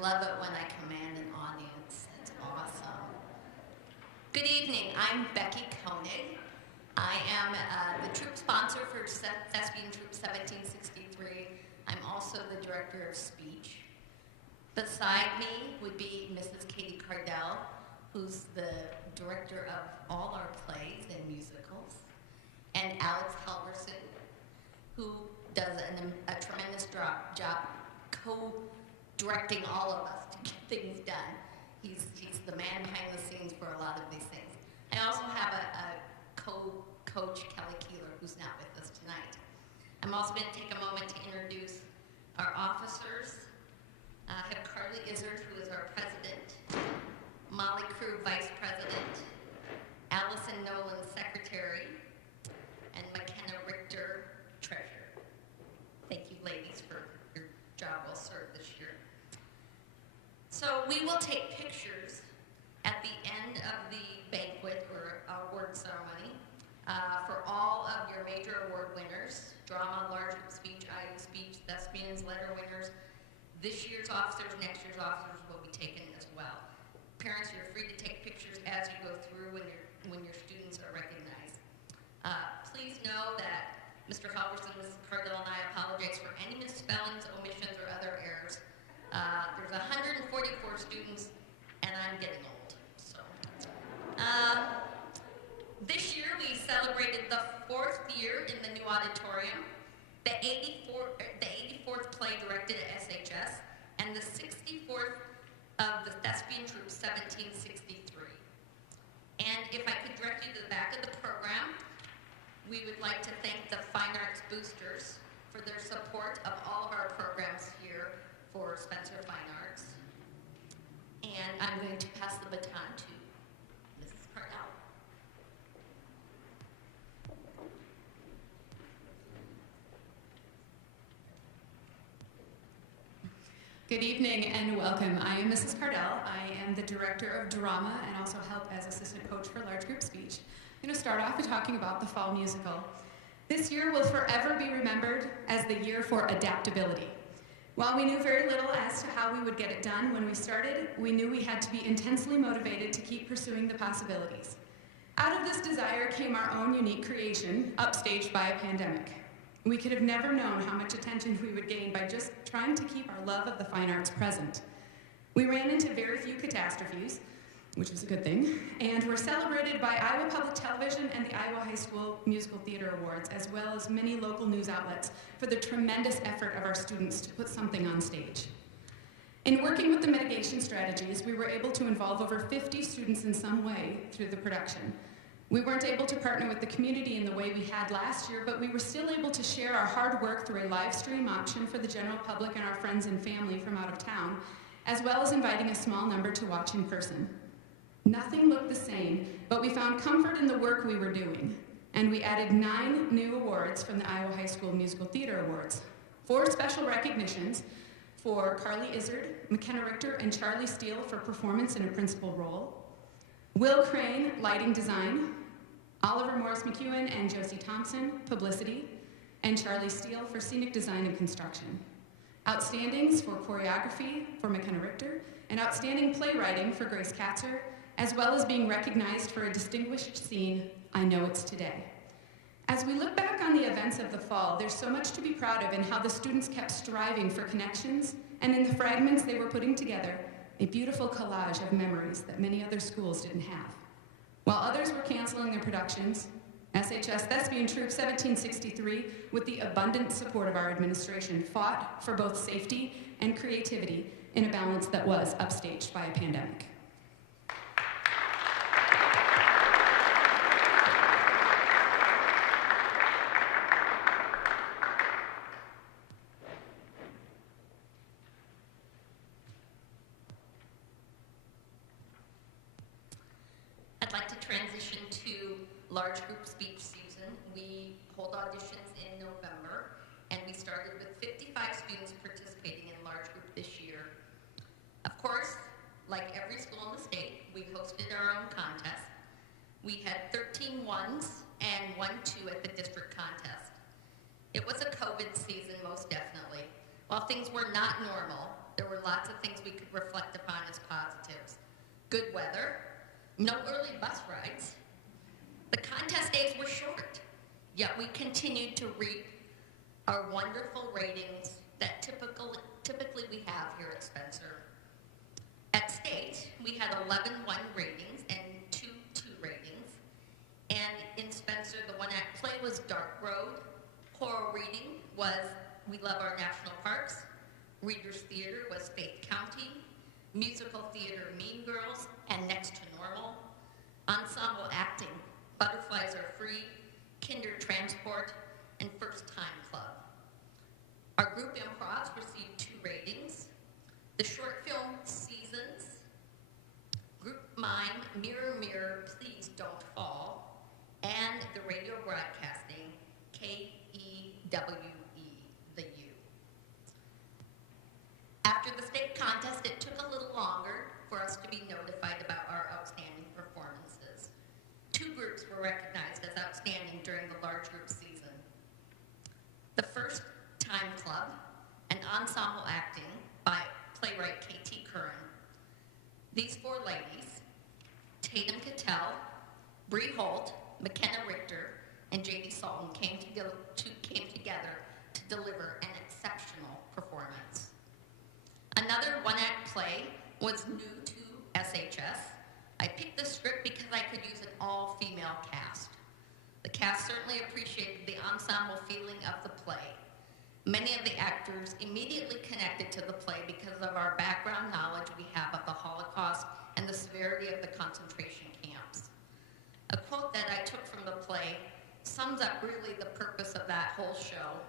love it when I command an audience. It's awesome. Good evening. I'm Becky Koenig. I am the troop sponsor for Thespian Troop 1763. I'm also the director of speech. Beside me would be Mrs. Katie Cardell, who's the director of all our plays and musicals, and Alex Halverson, who does a tremendous job co-directing all of us to get things done. He's the man behind the scenes for a lot of these things. I also have a co-coach, Kelly Keeler, who's not with us tonight. I'm also going to take a moment to introduce our officers. I have Carly Izzard, who is our president, Molly Crew, vice president, Allison Nolan, secretary, and McKenna Richter, treasurer. Thank you, ladies, for your job well served this year. So we will take pictures at the end of the banquet or award ceremony for all of your major award winners, drama, large group speech, IU speech, thespians, letter winners. This year's officers, next year's officers will be taken as well. Parents, you're free to take pictures as you go through when your students are recognized. Please know that Mr. Halverson, Mrs. Cardell, and I apologize for any misspellings, omissions, or other errors. There's 144 students, and I'm getting old. So, this year we celebrated the 4th year in the new auditorium, the 84th play directed at SHS, and the 64th of the Thespian Troop 1763. And if I could direct you to the back of the program, we would like to thank the Fine Arts Boosters for their support of all of our programs here for Spencer Fine Arts. And I'm going to pass the baton to Mrs. Cardell. Good evening and welcome. I am Mrs. Cardell. I am the director of drama and also help as assistant coach for large group speech. I'm going to start off by talking about the fall musical. This year will forever be remembered as the year for adaptability. While we knew very little as to how we would get it done when we started, we knew we had to be intensely motivated to keep pursuing the possibilities. Out of this desire came our own unique creation, upstaged by a pandemic. We could have never known how much attention we would gain by just trying to keep our love of the fine arts present. We ran into very few catastrophes, which is a good thing, and were celebrated by Iowa Public Television and the Iowa High School Musical Theater Awards, as well as many local news outlets for the tremendous effort of our students to put something on stage. In working with the mitigation strategies, we were able to involve over 50 students in some way through the production. We weren't able to partner with the community in the way we had last year, but we were still able to share our hard work through a live stream option for the general public and our friends and family from out of town, as well as inviting a small number to watch in person. Nothing looked the same, but we found comfort in the work we were doing, and we added 9 new awards from the Iowa High School Musical Theater Awards. 4 special recognitions for Carly Izzard, McKenna Richter, and Charlie Steele for performance in a principal role, Will Crane, lighting design, Oliver Morris McEwen and Josie Thompson, publicity, and Charlie Steele for scenic design and construction. Outstandings for choreography for McKenna Richter, and outstanding playwriting for Grace Katzer, as well as being recognized for a distinguished scene, I Know It's Today. As we look back on the events of the fall, there's so much to be proud of in how the students kept striving for connections, and in the fragments they were putting together, a beautiful collage of memories that many other schools didn't have. While others were canceling their productions, SHS Thespian Troop 1763, with the abundant support of our administration, fought for both safety and creativity in a balance that was upstaged by a pandemic. I'd like to transition to large group speech season. We hold auditions in November, and we started with 55 students participating in large group this year. Of course, like every school in the state, we hosted our own contest. We had 13 ones and 1 2 at the district contest. It was a COVID season, most definitely. While things were not normal, there were lots of things we could reflect upon as positives. Good weather, no early bus rides. The contest days were short, yet we continued to reap our wonderful ratings that typically we have here at Spencer. At state, we had 11 1 ratings and 2 2 ratings. And in Spencer, the one act play was Dark Road. Choral reading was We Love Our National Parks. Reader's Theater was Faith County. Musical theater, Mean Girls, and Next to Normal. Ensemble acting, Butterflies Are Free, Kinder Transport, and First Time Club. Our group improvs received 2 ratings. The short film Seasons, group mime Mirror Mirror Please Don't Fall, and the radio broadcasting KEWE, the U. After the state contest, it took a little longer for us to be notified about our outstanding performances. 2 groups were recognized as outstanding during the large group season. The First Time Club and ensemble acting by playwright K.T. Curran. These 4 ladies, Tatum Cattell, Bree Holt, McKenna Richter, and J.D. Salton came together to deliver an exceptional performance. Another one-act play was new to SHS. I picked the script because I could use an all-female cast. The cast certainly appreciated the ensemble feeling of the play. Many of the actors immediately connected to the play because of our background knowledge we have of the Holocaust and the severity of the concentration camps. A quote that I took from the play sums up really the purpose of that whole show.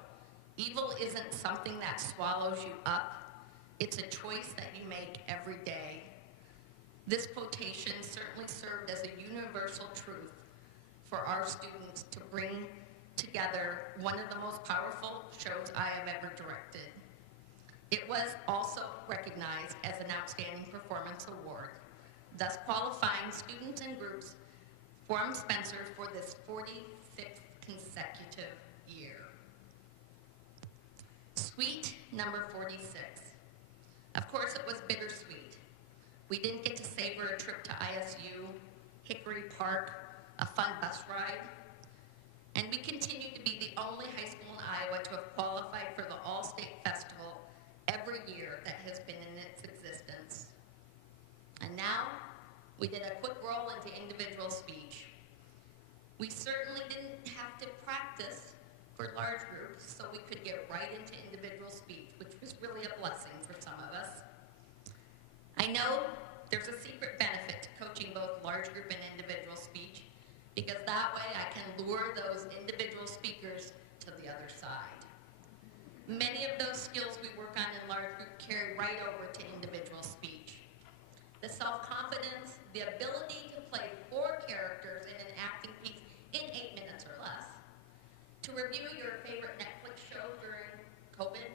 Evil isn't something that swallows you up. It's a choice that you make every day. This quotation certainly served as a universal truth for our students to bring together one of the most powerful shows I have ever directed. It was also recognized as an Outstanding Performance Award, thus qualifying students and groups from Spencer for this 45th consecutive year. Suite number 46. Of course, it was bittersweet. We didn't get to savor a trip to ISU, Hickory Park, a fun bus ride, and we continue to be the only high school in Iowa to have qualified for the All-State Festival every year that has been in its existence. And now, we did a quick roll into individual speech. We certainly didn't have to practice for large groups, so we could get right into individual speech, which was really a blessing for some of us. I know there's a secret benefit to coaching both large group and individual speech, because that way I can lure those individual speakers to the other side. Many of those skills we work on in large group carry right over to individual speech. The self-confidence, the ability to play 4 characters in an acting piece in 8 minutes or less, to review your favorite Netflix show during COVID,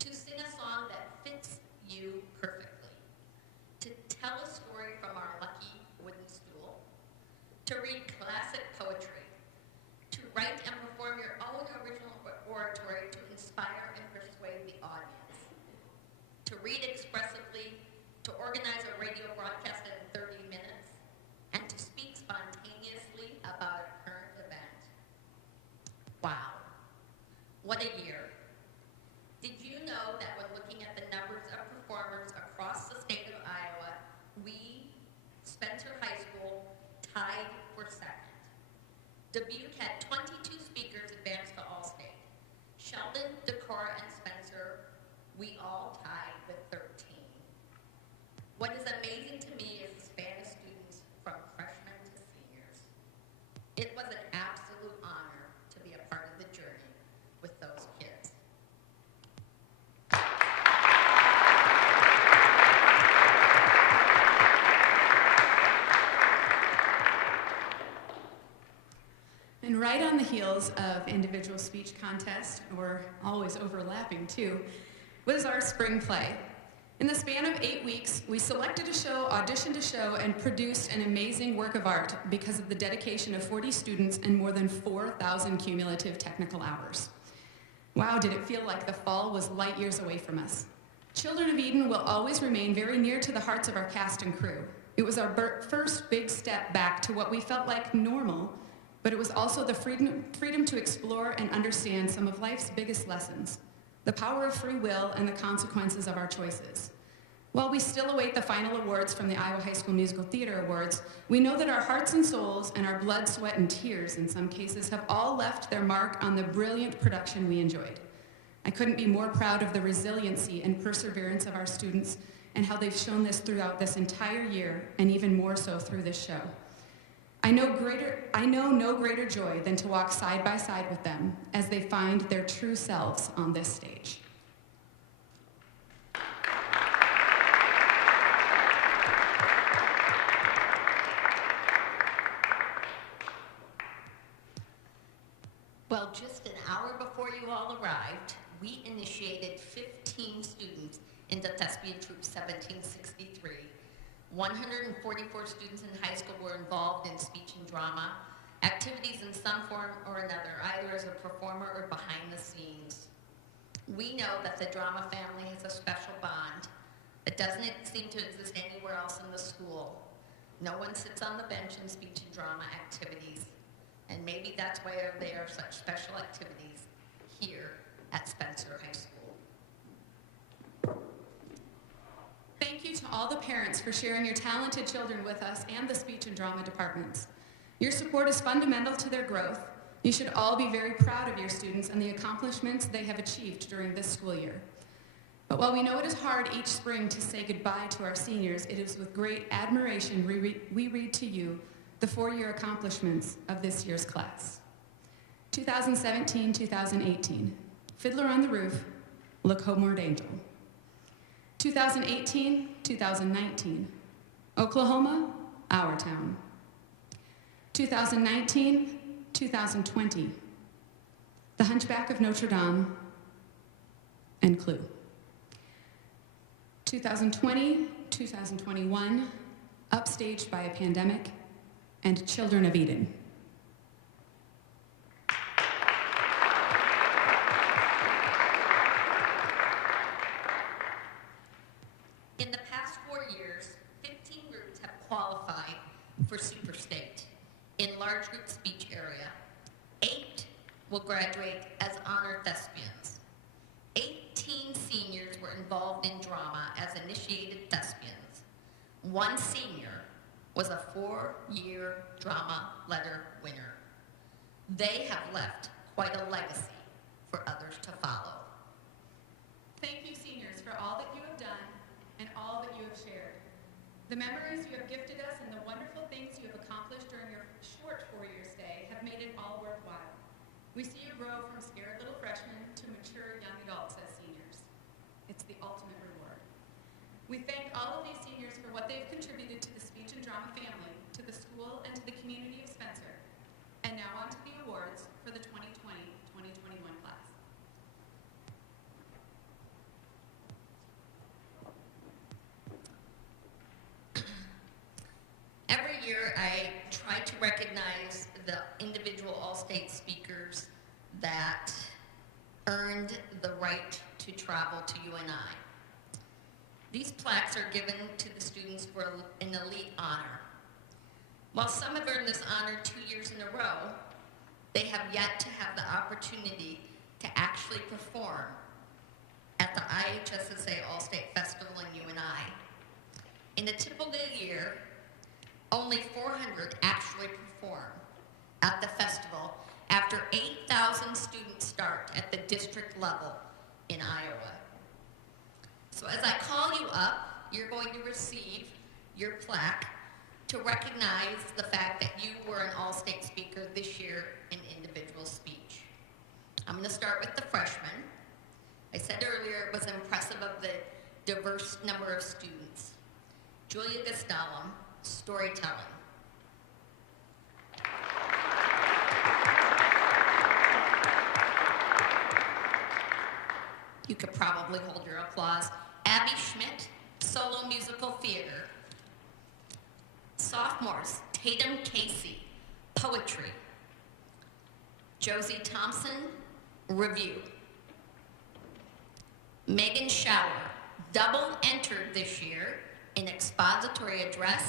to sing a song that fits you perfectly, to tell a story from our lucky wooden stool, to read classic poetry, to write and perform your own original oratory to inspire and persuade the audience, to read expressively, to organize a radio broadcast in 30 minutes, and to speak spontaneously about a current event. Wow, what a year. Did you know that when looking at the numbers of performers across the state of Iowa, we, Spencer High School, tied for second? Dubuque had 22 speakers advance to All-State. Sheldon, Decorah, and Spencer, we all tied with 13. What is amazing to me is the span of students from freshmen to seniors. It was an absolute honor to be a part of the journey with those kids. And right on the heels of individual speech contest, or always overlapping too, was our spring play. In the span of 8 weeks, we selected a show, auditioned a show, and produced an amazing work of art because of the dedication of 40 students and more than 4,000 cumulative technical hours. Wow, did it feel like the fall was light years away from us. Children of Eden will always remain very near to the hearts of our cast and crew. It was our first big step back to what we felt like normal, but it was also the freedom to explore and understand some of life's biggest lessons, the power of free will and the consequences of our choices. While we still await the final awards from the Iowa High School Musical Theater Awards, we know that our hearts and souls and our blood, sweat, and tears in some cases have all left their mark on the brilliant production we enjoyed. I couldn't be more proud of the resiliency and perseverance of our students and how they've shown this throughout this entire year, and even more so through this show. I know no greater joy than to walk side by side with them as they find their true selves on this stage. Well, just an hour before you all arrived, we initiated 15 students into Thespian Troop 1763. 144 students in high school were involved in speech and drama, activities in some form or another, either as a performer or behind the scenes. We know that the drama family has a special bond that doesn't seem to exist anywhere else in the school. No one sits on the bench in speech and drama activities, and maybe that's why there are such special activities here at Spencer High School. Thank you to all the parents for sharing your talented children with us and the speech and drama departments. Your support is fundamental to their growth. You should all be very proud of your students and the accomplishments they have achieved during this school year. But while we know it is hard each spring to say goodbye to our seniors, it is with great admiration we read to you the four-year accomplishments of this year's class. 2017-2018, Fiddler on the Roof, Look Homeward Angel. 2018-2019, Oklahoma, Our Town. 2019-2020, The Hunchback of Notre Dame and Clue. 2020-2021, Upstaged by a Pandemic, and Children of Eden. In the past 4 years, 15 groups have qualified for Super State in large group speech area. 8 will graduate as honored thespians. 18 seniors were involved in drama as initiated thespians. 1 senior was a 4-year drama letter winner. They have left quite a legacy for others to follow. Thank you, seniors, for all that you have done and all that you have shared. The memories you have gifted us and the wonderful things you have accomplished during your short 4-year stay have made it all worthwhile. We see you grow from scared little freshmen to mature young adults as seniors. It's the ultimate reward. We thank all of these seniors for what they've contributed to the speech and drama family, to the school, and to the community of Spencer. And now on to the awards for the 2020-2021 class. Every year I try to recognize the individual all-state speakers that earned the right to travel to UNI. These plaques are given to the students for an elite honor. While some have earned this honor 2 years in a row, they have yet to have the opportunity to actually perform at the IHSSA All-State Festival in UNI. In a typical year, only 400 actually perform at the festival after 8,000 students start at the district level in Iowa. So as I call you up, you're going to receive your plaque to recognize the fact that you were an all-state speaker this year in individual speech. I'm going to start with the freshmen. I said earlier it was impressive of the diverse number of students. Julia Gastelum, storytelling. You could probably hold your applause. Abby Schmidt, solo musical theater. Sophomores, Tatum Casey, poetry. Josie Thompson, review. Megan Schauer, double entered this year in expository address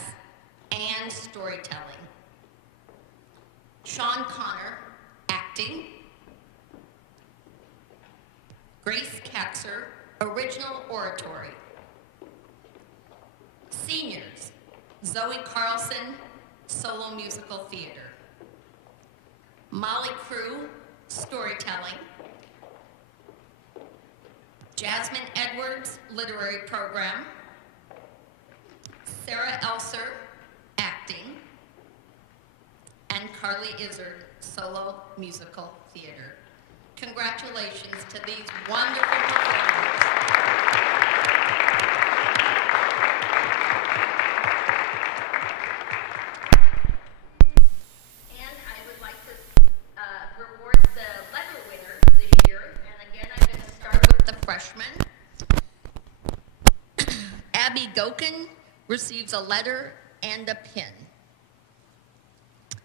and storytelling. Sean Connor, acting. Grace Kaxer, original oratory. Seniors, Zoe Carlson, solo musical theater. Molly Crew, storytelling. Jasmine Edwards, literary program. Sarah Elser, acting. And Carly Izzard, solo musical theater. Congratulations to these wonderful performers. And I would like to reward the letter winners this year. And again, I'm going to start with the freshmen. Abby Gokin receives a letter and a pin.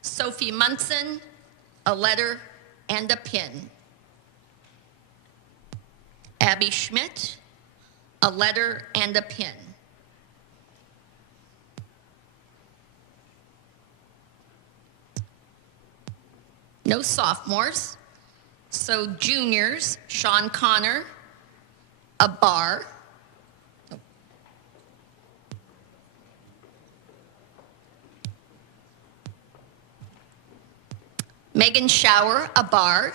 Sophie Munson, a letter and a pin. Abby Schmidt, a letter and a pin. No sophomores. So juniors, Sean Connor, a bar. Megan Shower, a bar.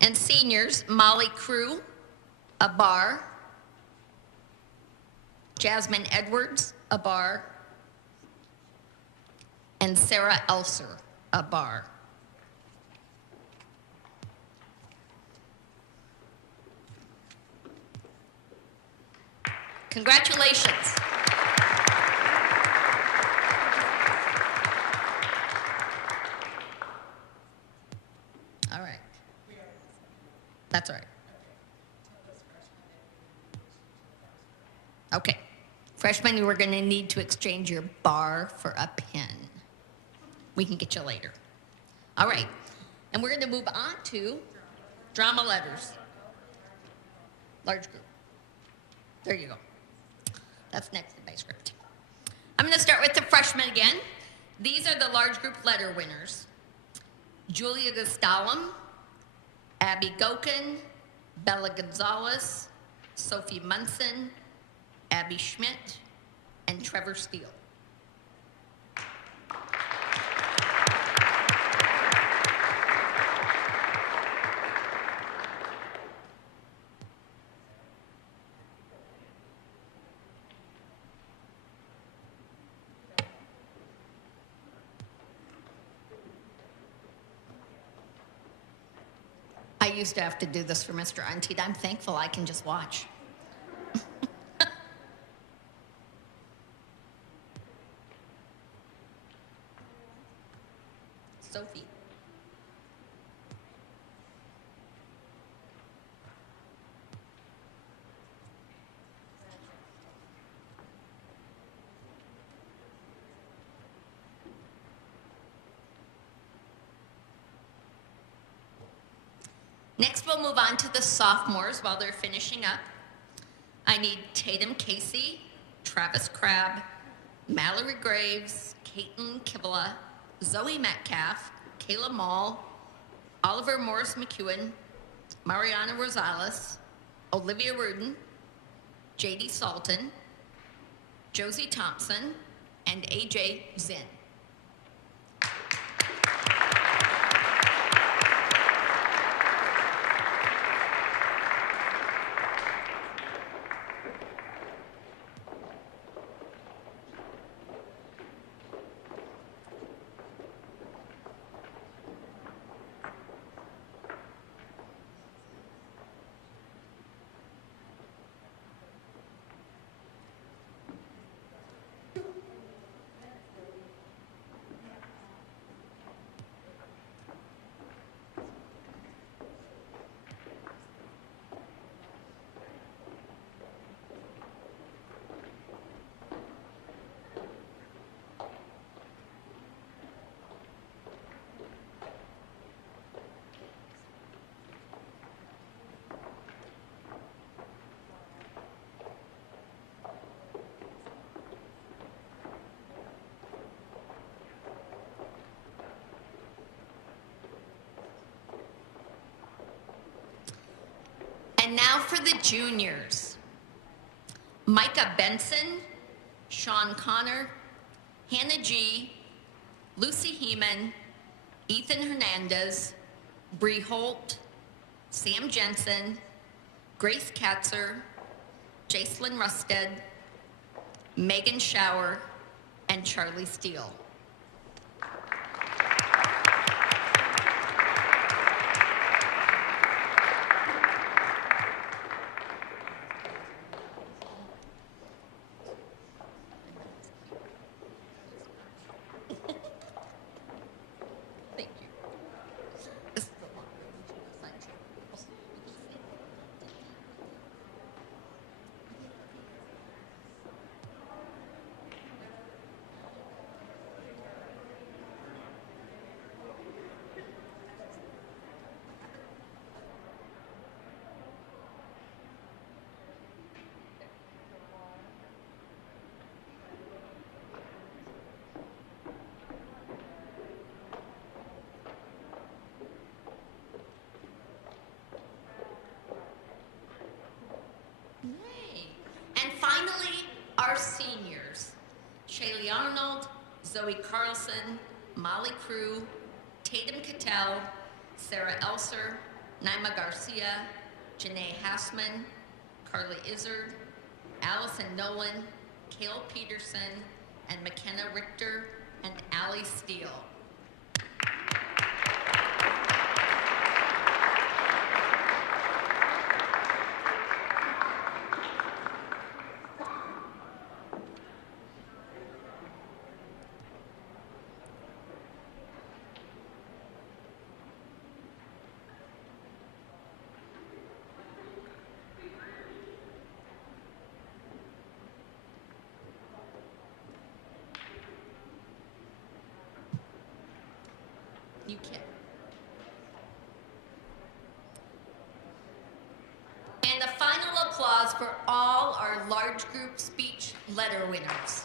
And seniors, Molly Crew, a bar. Jasmine Edwards, a bar. And Sarah Elser, a bar. Congratulations. All right. That's all right. Okay. Freshmen, we're going to need to exchange your bar for a pen. We can get you later. All right. And we're going to move on to drama letters. Large group. There you go. That's next in my script. I'm going to start with the freshmen again. These are the large group letter winners. Julia Gustalum, Abby Gokin, Bella Gonzalez, Sophie Munson, Abby Schmidt, and Trevor Steele. I used to have to do this for Mr. Antid. I'm thankful I can just watch. Sophie. Next, we'll move on to the sophomores while they're finishing up. I need Tatum Casey, Travis Crabb, Mallory Graves, Caitlin Kibela, Zoe Metcalf, Kayla Mall, Oliver Morris McEwen, Mariana Rosales, Olivia Rudin, J.D. Salton, Josie Thompson, and A.J. Zinn. And now for the juniors. Micah Benson, Sean Connor, Hannah G., Lucy Heeman, Ethan Hernandez, Bree Holt, Sam Jensen, Grace Katzer, Jacelyn Rusted, Megan Shower, and Charlie Steele. Thank you. This is the one. Yay. And finally, our seniors. Shaylee Arnold, Zoe Carlson, Molly Crew, Tatum Cattell, Sarah Elser, Naima Garcia, Janae Hassman, Carly Izzard, Allison Nolan, Kale Peterson, and McKenna Richter, and Allie Steele. You can. And a final applause for all our large group speech letter winners.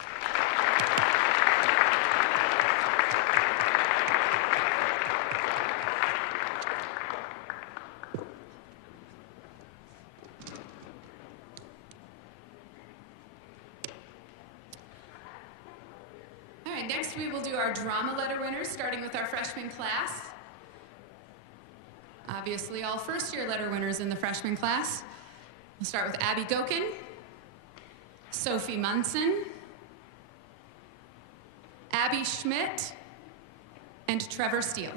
All right, next we will do our drama letter winners, starting with our freshman class. Obviously, all first-year letter winners in the freshman class. We'll start with Abby Gokin, Sophie Munson, Abby Schmidt, and Trevor Steele.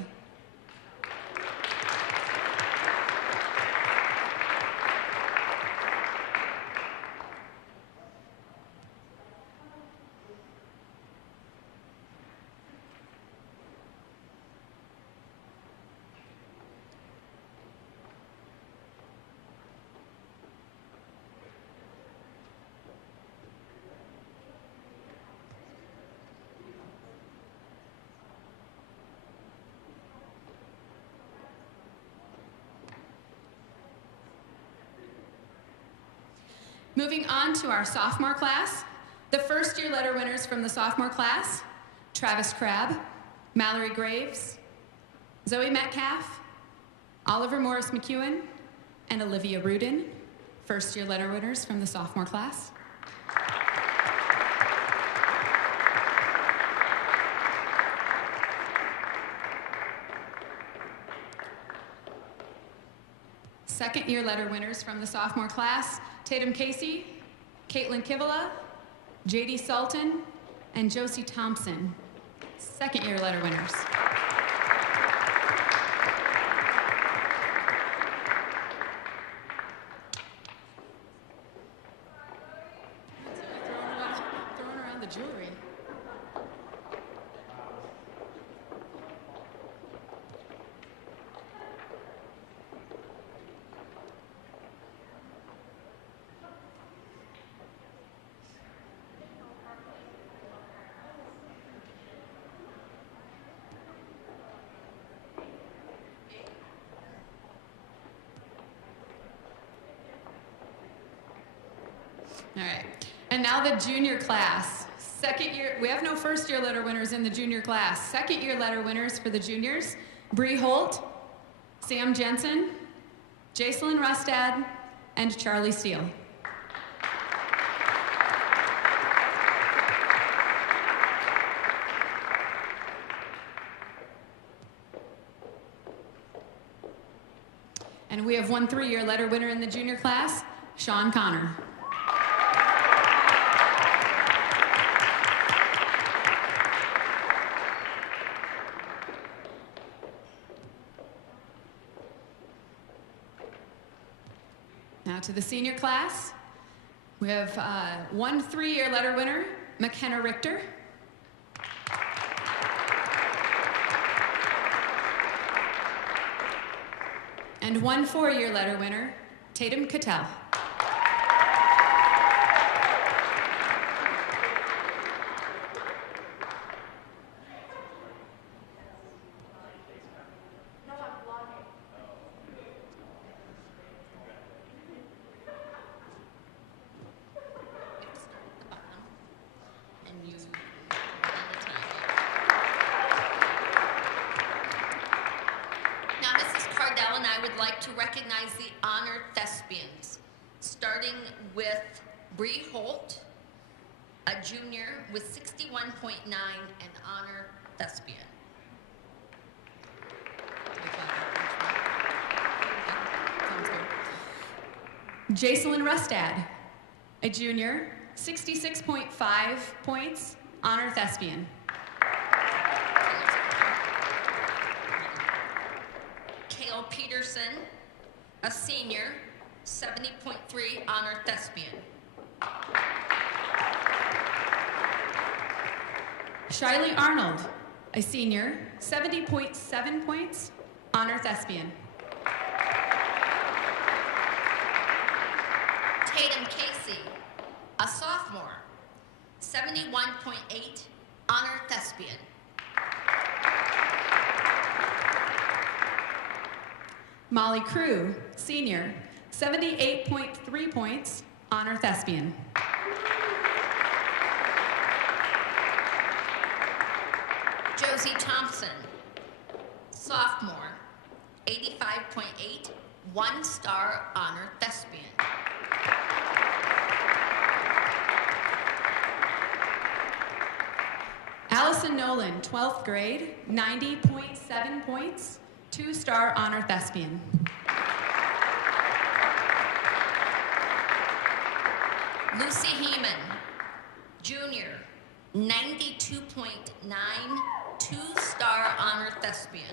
Moving on to our sophomore class, the first-year letter winners from the sophomore class, Travis Crabb, Mallory Graves, Zoe Metcalf, Oliver Morris McEwen, and Olivia Rudin, first-year letter winners from the sophomore class. Second-year letter winners from the sophomore class, Tatum Casey, Caitlin Kivala, JD Sultan, and Josie Thompson. Second-year letter winners. Throwing around the jewelry. All right, and now the junior class. Second year, we have no first year letter winners in the junior class. Second year letter winners for the juniors, Bree Holt, Sam Jensen, Jacelyn Rustad, and Charlie Steele. And we have one 3-year letter winner in the junior class, Sean Connor. Now to the senior class, we have one 3-year letter winner, McKenna Richter. And one 4-year letter winner, Tatum Cattell. Recognize the honored thespians, starting with Bree Holt, a junior with 61.9, an honor thespian. Jacelyn Rustad, a junior, 66.5 points, honor thespian. Kale Peterson, a senior, 70.3, honor thespian. Shiley Arnold, a senior, 70.7 points, honor thespian. Tatum Casey, a sophomore, 71.8, honor thespian. Molly Crew, senior, 78.3 points, honor thespian. Josie Thompson, sophomore, 85.8, 1-star honor thespian. Allison Nolan, 12th grade, 90.7 points, 2-star honor thespian. Lucy Heeman, junior, 92.9, 2-star honor thespian.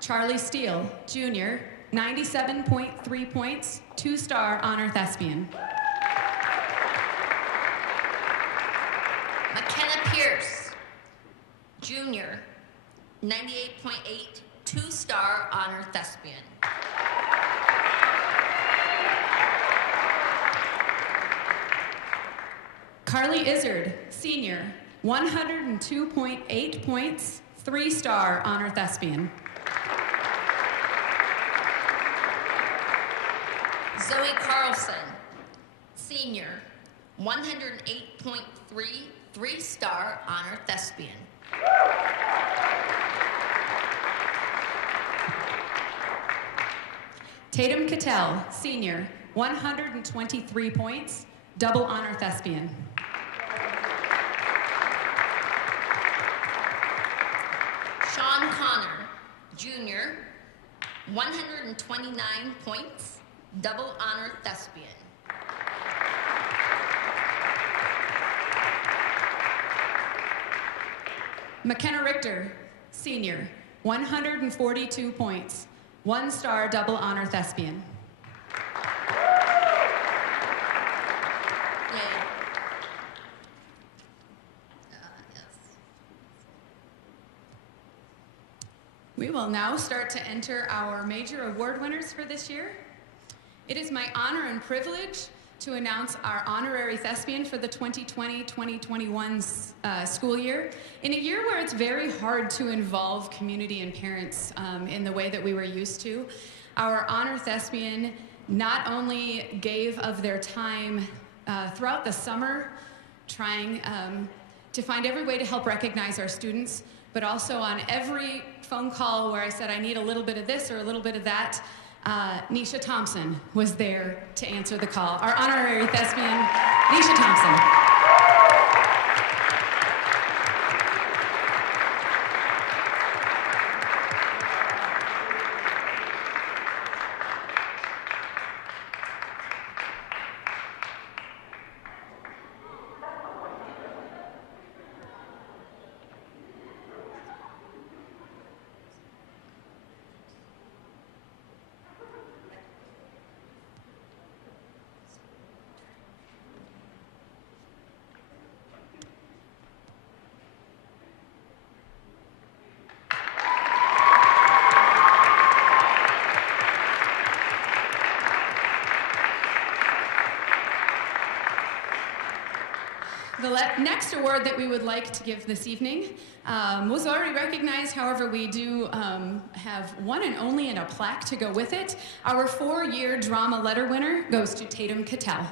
Charlie Steele, junior, 97.3 points, 2-star honor thespian. McKenna Pierce, junior, 98.8, 2-star honor thespian. Carly Izzard, senior, 102.8 points, 3-star honor thespian. Zoe Carlson, senior, 108.3, 3-star honor thespian. Tatum Cattell, senior, 123 points, double honor thespian. Sean Connor, junior, 129 points, double honor thespian. McKenna Richter, senior, 142 points, 1-star double honor thespian. Yay. Yes. We will now start to enter our major award winners for this year. It is my honor and privilege to announce our honorary thespian for the 2020-2021 school year. In a year where it's very hard to involve community and parents in the way that we were used to, our honor thespian not only gave of their time throughout the summer, trying to find every way to help recognize our students, but also on every phone call where I said I need a little bit of this or a little bit of that, Nisha Thompson was there to answer the call. Our honorary thespian, Nisha Thompson. The next award that we would like to give this evening was already recognized. However, we do have one and only and a plaque to go with it. Our 4-year drama letter winner goes to Tatum Cattell.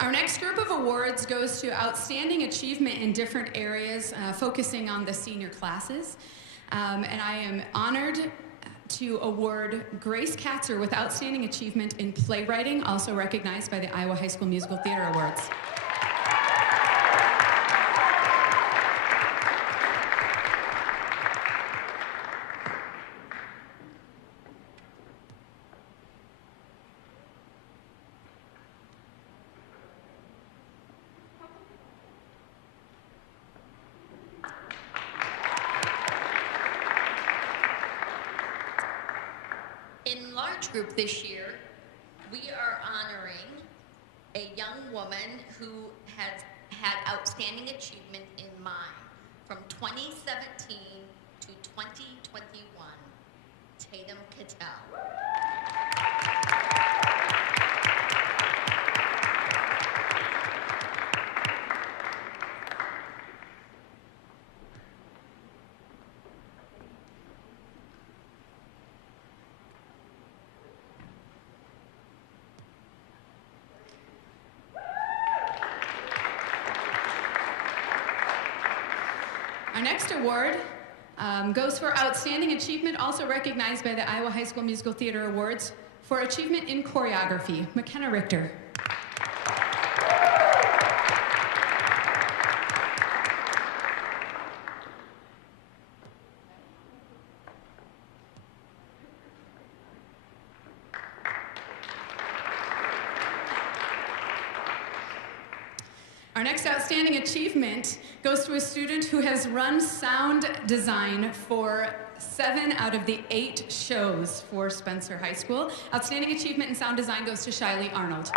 Our next group of awards goes to outstanding achievement in different areas, focusing on the senior classes. And I am honored to award Grace Katzer with outstanding achievement in playwriting, also recognized by the Iowa High School Musical Theater Awards. In large group this year, we are honoring a young woman who has had outstanding achievement in mime from 2017 to 2021, Tatum Cattell. Our next award goes for outstanding achievement, also recognized by the Iowa High School Musical Theater Awards, for achievement in choreography, McKenna Richter. Our next outstanding achievement goes to a student who has run sound design for 7 out of the 8 shows for Spencer High School. Outstanding achievement in sound design goes to Shiley Arnold.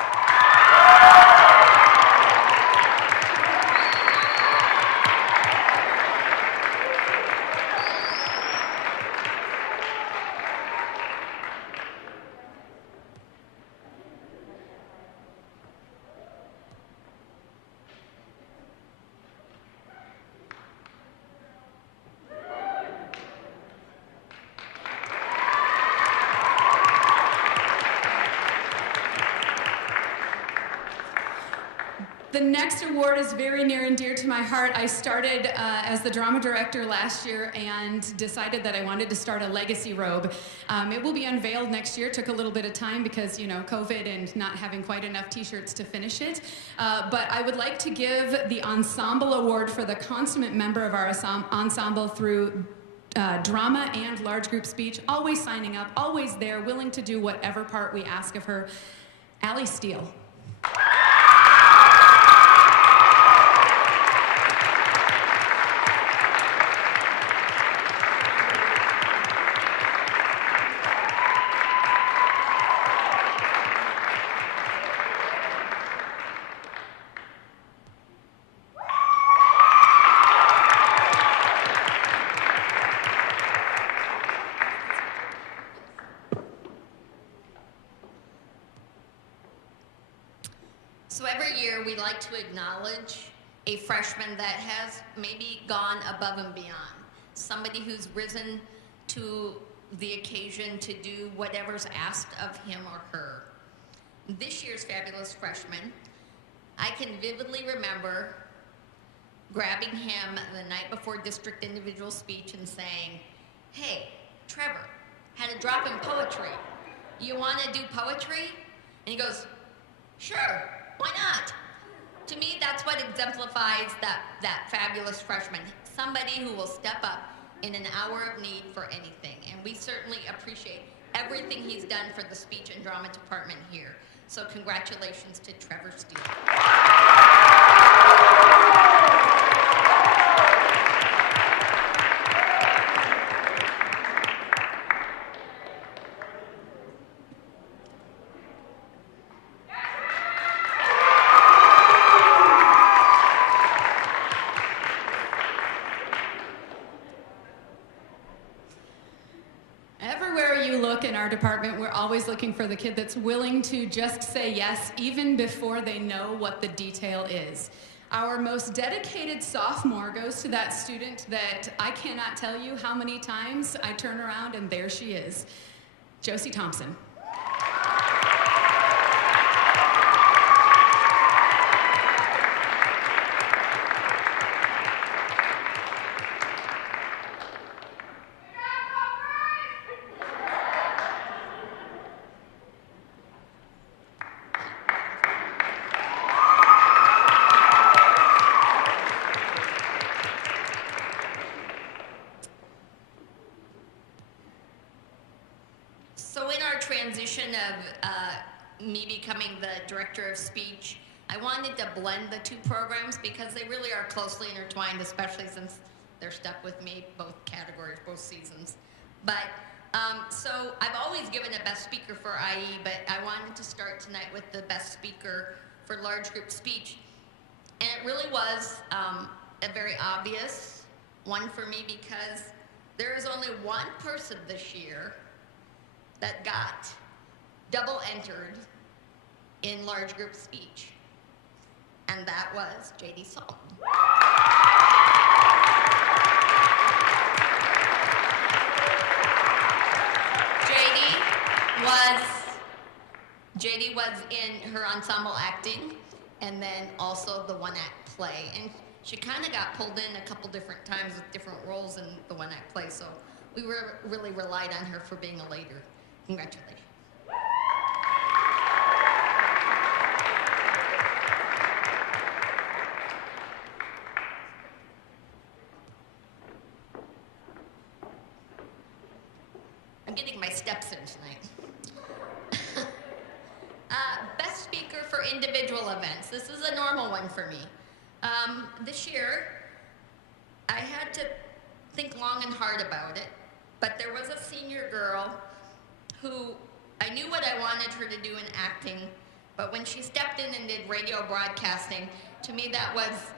The next award is very near and dear to my heart. I started as the drama director last year and decided that I wanted to start a legacy robe. It will be unveiled next year. It took a little bit of time because, you know, COVID and not having quite enough t-shirts to finish it. But I would like to give the ensemble award for the consummate member of our ensemble through drama and large group speech, always signing up, always there, willing to do whatever part we ask of her, Allie Steele. So every year we like to acknowledge a freshman that has maybe gone above and beyond. Somebody who's risen to the occasion to do whatever's asked of him or her. This year's fabulous freshman, I can vividly remember grabbing him the night before district individual speech and saying, "Hey, Trevor, had a drop in poetry. You want to do poetry?" And he goes, "Sure, why not?" To me, that's what exemplifies that fabulous freshman. Somebody who will step up in an hour of need for anything. And we certainly appreciate everything he's done for the speech and drama department here. So congratulations to Trevor Steele. Everywhere you look in our department, we're always looking for the kid that's willing to just say yes, even before they know what the detail is. Our most dedicated sophomore goes to that student that I cannot tell you how many times I turn around and there she is, Josie Thompson. So in our transition of me becoming the director of speech, I wanted to blend the two programs because they really are closely intertwined, especially since they're stuck with me, both categories, both seasons. But so I've always given a best speaker for IE, but I wanted to start tonight with the best speaker for large group speech. And it really was a very obvious one for me because there is only one person this year that got double entered in large group speech, and that was J.D. Sultan. JD was in her ensemble acting, and then also the one-act play, and she kind of got pulled in a couple different times with different roles in the one-act play, so we really relied on her for being a leader. Congratulations. I'm getting my steps in tonight. Best speaker for individual events. This is a normal one for me. This year, I had to think long and hard about it, but there was a senior girl who I knew what I wanted her to do in acting, but when she stepped in and did radio broadcasting, to me that was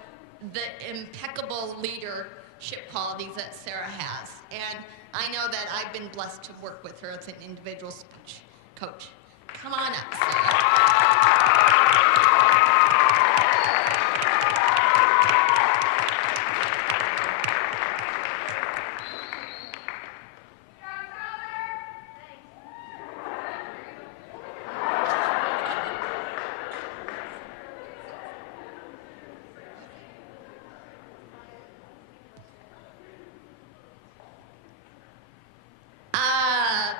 the impeccable leadership qualities that Sarah has. And I know that I've been blessed to work with her as an individual speech coach. Come on up, Sarah.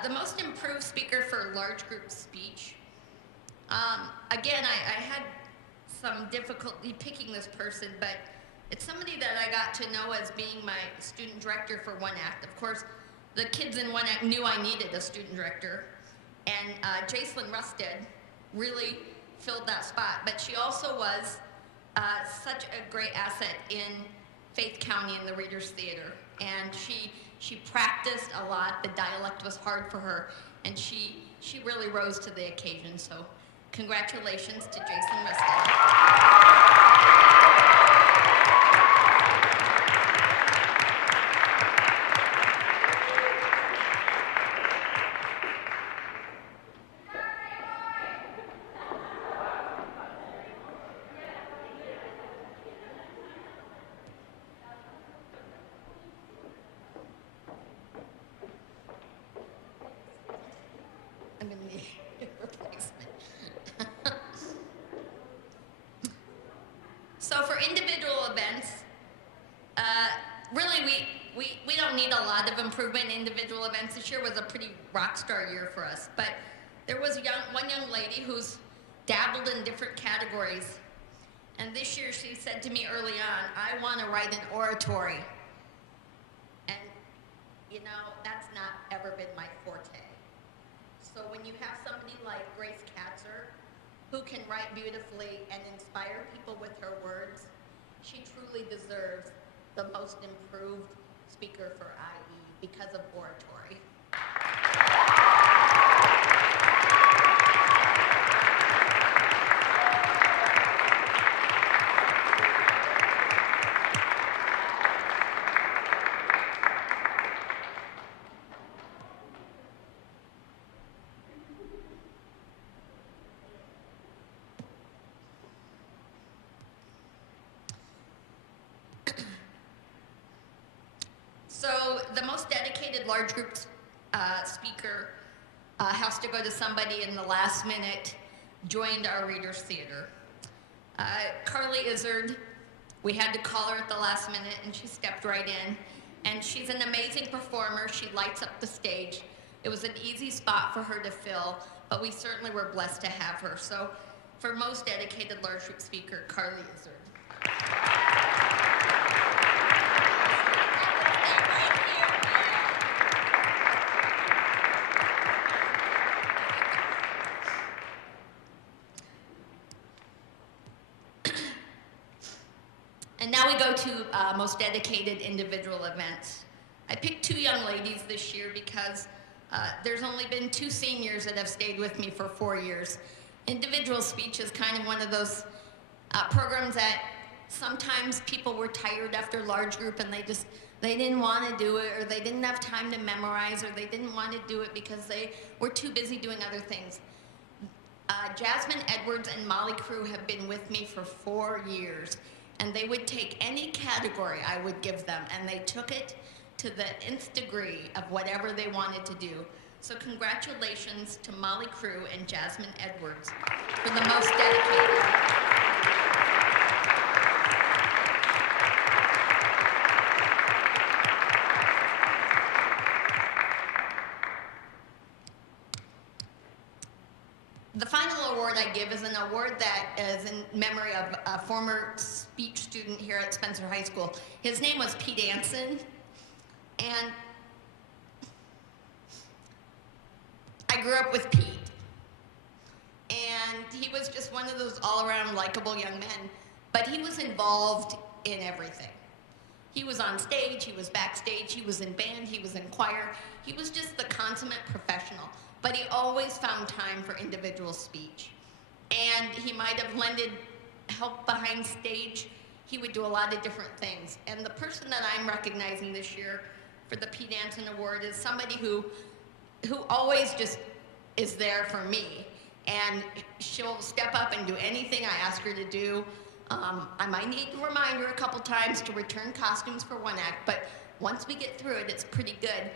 The most improved speaker for large group speech. Again, I had some difficulty picking this person, but it's somebody that I got to know as being my student director for One Act. Of course, the kids in One Act knew I needed a student director, and Jacelyn Rusted really filled that spot, but she also was such a great asset in Faith County in the Reader's Theater, and she practiced a lot. The dialect was hard for her, and she really rose to the occasion. So congratulations to Jacelyn Rusted. improvement in individual events. This year was a pretty rock star year for us. But there was one young lady who's dabbled in different categories. And this year she said to me early on, I want to write an oratory. And, you know, that's not ever been my forte. So when you have somebody like Grace Katzer, who can write beautifully and inspire people with her words, she truly deserves the most improved speaker for IE because of oratory. So the most dedicated large group speaker has to go to somebody in the last minute, joined our Readers Theater. Carly Izzard, we had to call her at the last minute and she stepped right in. And she's an amazing performer. She lights up the stage. It was an easy spot for her to fill, but we certainly were blessed to have her. So for most dedicated large group speaker, Carly Izzard. And now we go to most dedicated individual events. I picked 2 young ladies this year because there's only been 2 seniors that have stayed with me for 4 years. Individual speech is kind of one of those programs that sometimes people were tired after large group and they didn't want to do it, or they didn't have time to memorize, or they didn't want to do it because they were too busy doing other things. Jasmine Edwards and Molly Crew have been with me for 4 years. And they would take any category I would give them, and they took it to the nth degree of whatever they wanted to do. So congratulations to Molly Crew and Jasmine Edwards for the most dedicated. The final award I give is an award that is in memory of a former speech student here at Spencer High School. His name was Pete Anson, and I grew up with Pete. And he was just one of those all-around likable young men, but he was involved in everything. He was on stage, he was backstage, he was in band, he was in choir. He was just the consummate professional. But he always found time for individual speech. And he might have lended help behind stage. He would do a lot of different things. And the person that I'm recognizing this year for the Pete Anson Award is somebody who always just is there for me. And she'll step up and do anything I ask her to do. I might need to remind her a couple times to return costumes for one act, but once we get through it, it's pretty good.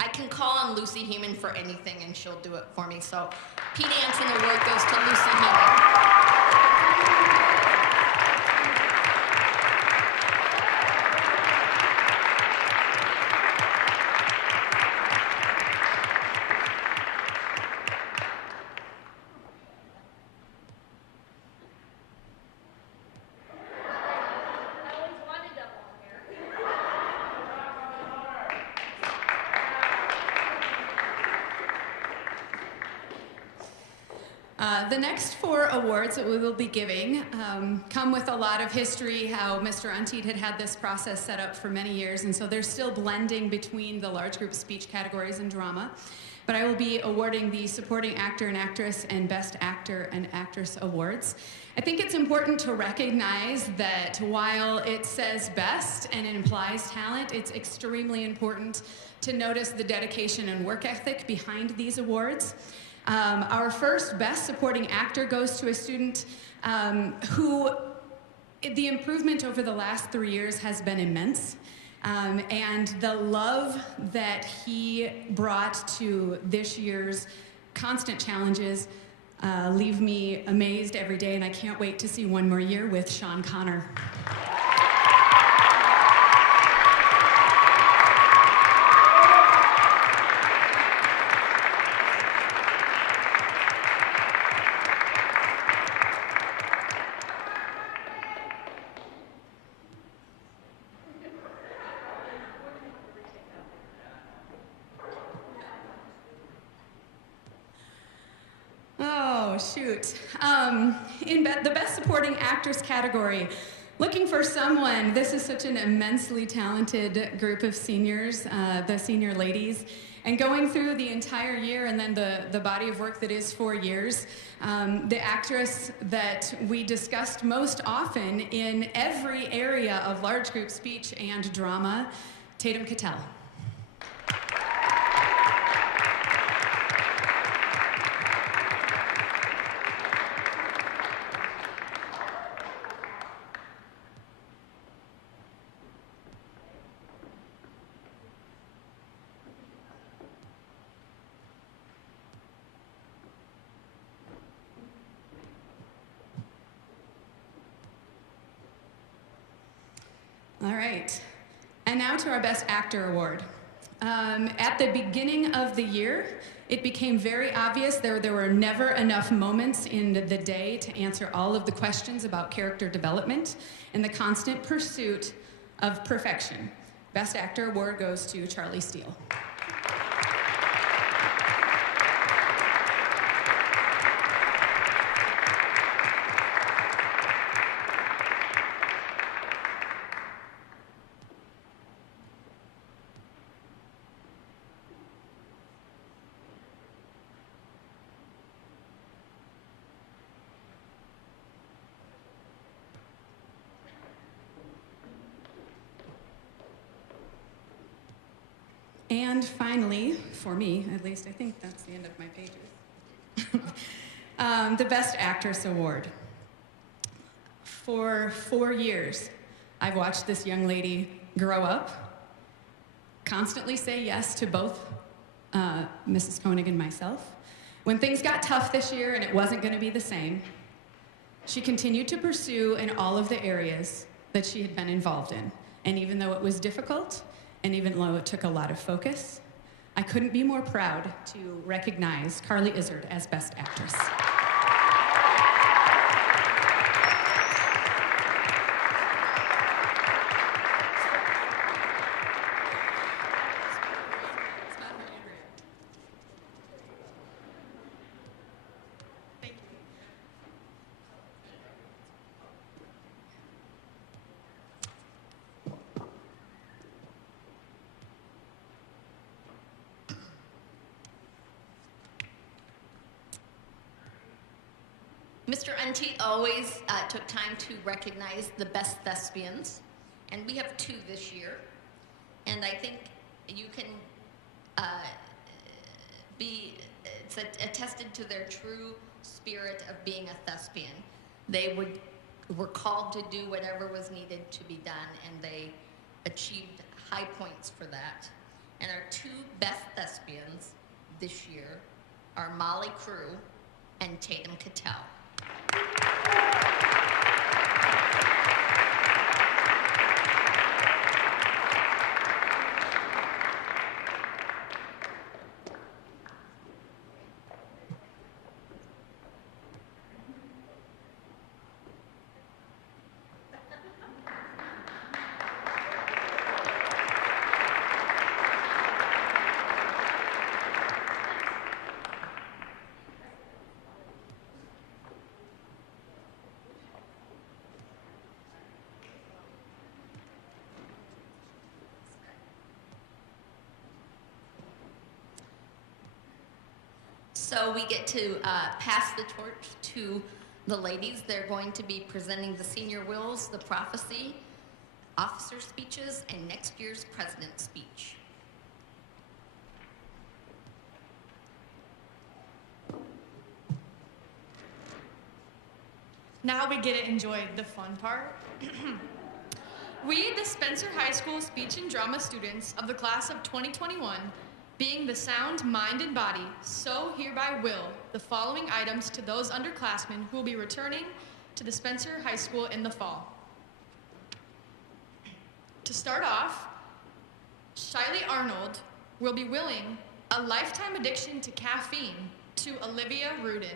I can call on Lucy Heeman for anything, and she'll do it for me. So, Pete Anson Award goes to Lucy Heeman. The next 4 awards that we will be giving come with a lot of history, how Mr. Untied had this process set up for many years, and so they're still blending between the large group speech categories and drama. But I will be awarding the Supporting Actor and Actress and Best Actor and Actress awards. I think it's important to recognize that while it says best and it implies talent, it's extremely important to notice the dedication and work ethic behind these awards. Our first Best Supporting Actor goes to a student who, the improvement over the last 3 years has been immense. And the love that he brought to this year's constant challenges leave me amazed every day, and I can't wait to see one more year with Sean Connor. shoot. The Best Supporting Actress category, looking for someone. This is such an immensely talented group of seniors, the senior ladies. And going through the entire year and then the body of work that is 4 years, the actress that we discussed most often in every area of large group speech and drama, Tatum Cattell. All right, and now to our Best Actor Award. At the beginning of the year, it became very obvious there were never enough moments in the day to answer all of the questions about character development and the constant pursuit of perfection. Best Actor Award goes to Charlie Steele. And finally, for me, at least I think that's the end of my pages, the Best Actress Award. For 4 years, I've watched this young lady grow up, constantly say yes to both Mrs. Koenig and myself. When things got tough this year and it wasn't going to be the same, she continued to pursue in all of the areas that she had been involved in. And even though it was difficult, and even though it took a lot of focus, I couldn't be more proud to recognize Carly Izzard as Best Actress. Mr. Unti always took time to recognize the best thespians, and we have 2 this year. And I think you can it's attested to their true spirit of being a thespian. They were called to do whatever was needed to be done, and they achieved high points for that. And our 2 best thespians this year are Molly Crew and Tatum Cattell. So we get to pass the torch to the ladies. They're going to be presenting the senior wills, the prophecy, officer speeches, and next year's president's speech. Now we get to enjoy the fun part. We, the Spencer High School Speech and Drama students of the class of 2021, being the sound mind and body, so hereby will the following items to those underclassmen who will be returning to the Spencer High School in the fall. To start off, Shiley Arnold will be willing a lifetime addiction to caffeine to Olivia Rudin.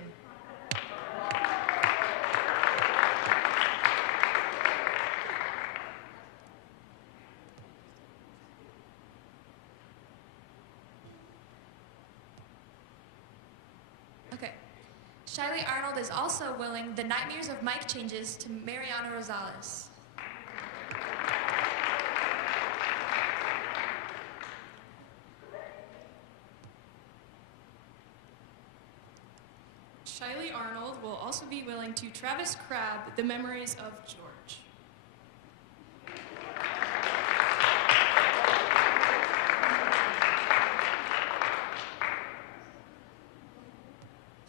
Shiley Arnold is also willing the Nightmares of Mike changes to Mariana Rosales. Shiley Arnold will also be willing to Travis Crabb the Memories of George.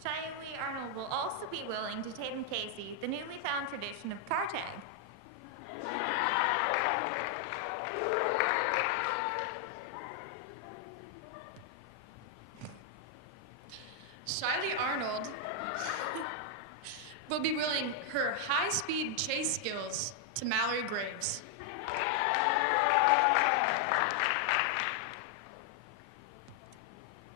Shiley Arnold will also be willing to Tatum Casey the newly found tradition of car tag. Shiley Arnold will be willing her high-speed chase skills to Mallory Graves.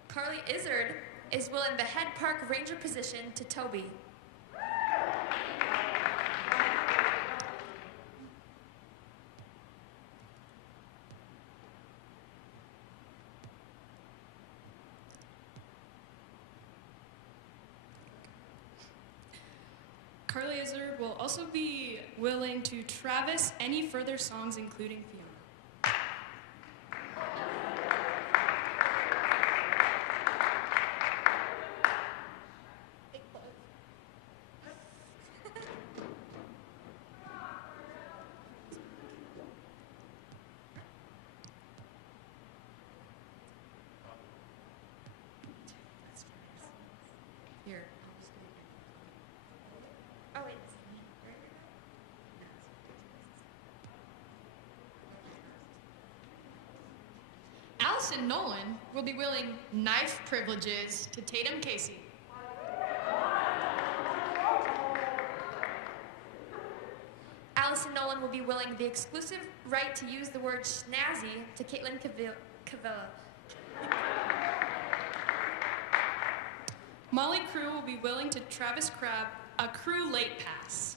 Carly Izzard is willing the head park ranger position to Toby. Carly Izzard will also be willing to Travis any further songs, including Fiona. Here. Oh, it's me. Allison Nolan will be willing knife privileges to Tatum Casey. Allison Nolan will be willing the exclusive right to use the word snazzy to Caitlin Cavilla. Molly Crew will be willing to Travis Crabb a crew late pass.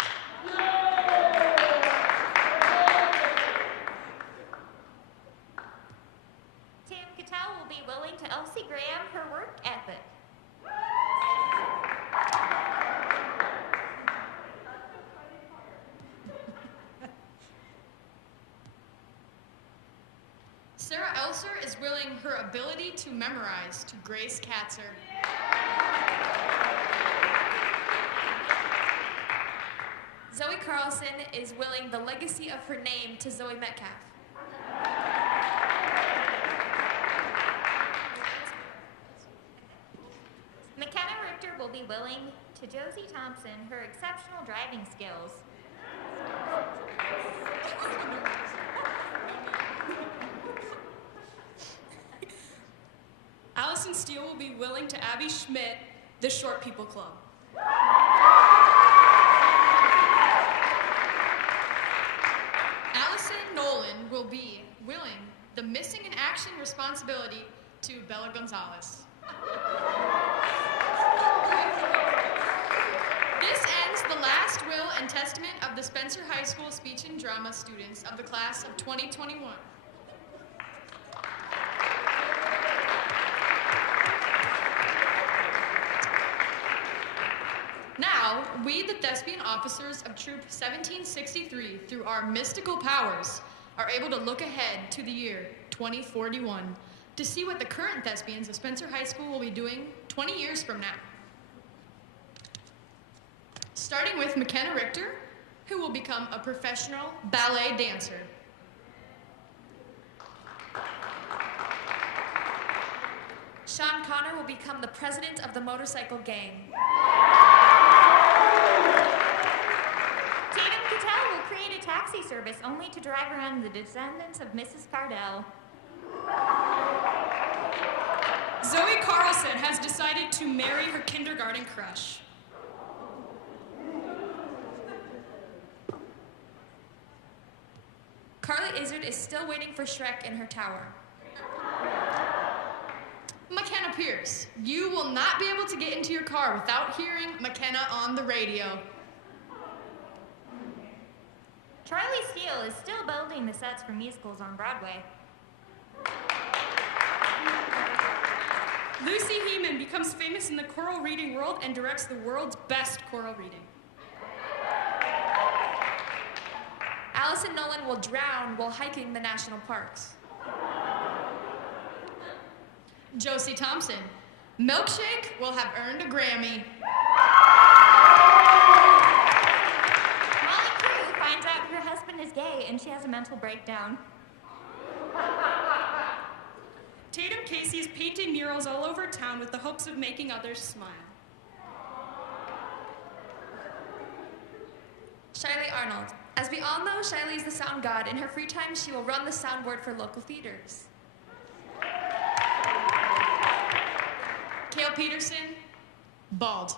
Tam Cattell will be willing to Elsie Graham her work ethic. Sarah Elser is willing her ability to memorize to Grace Katzer. Zoe Carlson is willing the legacy of her name to Zoe Metcalf. McKenna Richter will be willing to Josie Thompson her exceptional driving skills. Allison Steele will be willing to Abby Schmidt the Short People Club. Allison Nolan will be willing the missing in action responsibility to Bella Gonzalez. This ends the last will and testament of the Spencer High School Speech and Drama students of the class of 2021. Now, we, the Thespian officers of Troop 1763, through our mystical powers, are able to look ahead to the year 2041 to see what the current thespians of Spencer High School will be doing 20 years from now. Starting with McKenna Richter, who will become a professional ballet dancer. Sean Connor will become the president of the motorcycle gang. Tatum Cattell will create a taxi service only to drive around the descendants of Mrs. Cardell. Zoe Carlson has decided to marry her kindergarten crush. Carly Izzard is still waiting for Shrek in her tower. McKenna Pierce, you will not be able to get into your car without hearing McKenna on the radio. Charlie Steele is still building the sets for musicals on Broadway. Lucy Heeman becomes famous in the choral reading world and directs the world's best choral reading. Allison Nolan will drown while hiking the national parks. Josie Thompson. Milkshake will have earned a Grammy. Molly Crew finds out her husband is gay and she has a mental breakdown. Tatum Casey is painting murals all over town with the hopes of making others smile. Shiley Arnold. As we all know, Shiley is the sound god. In her free time, she will run the soundboard for local theaters. Cale Peterson. Bald.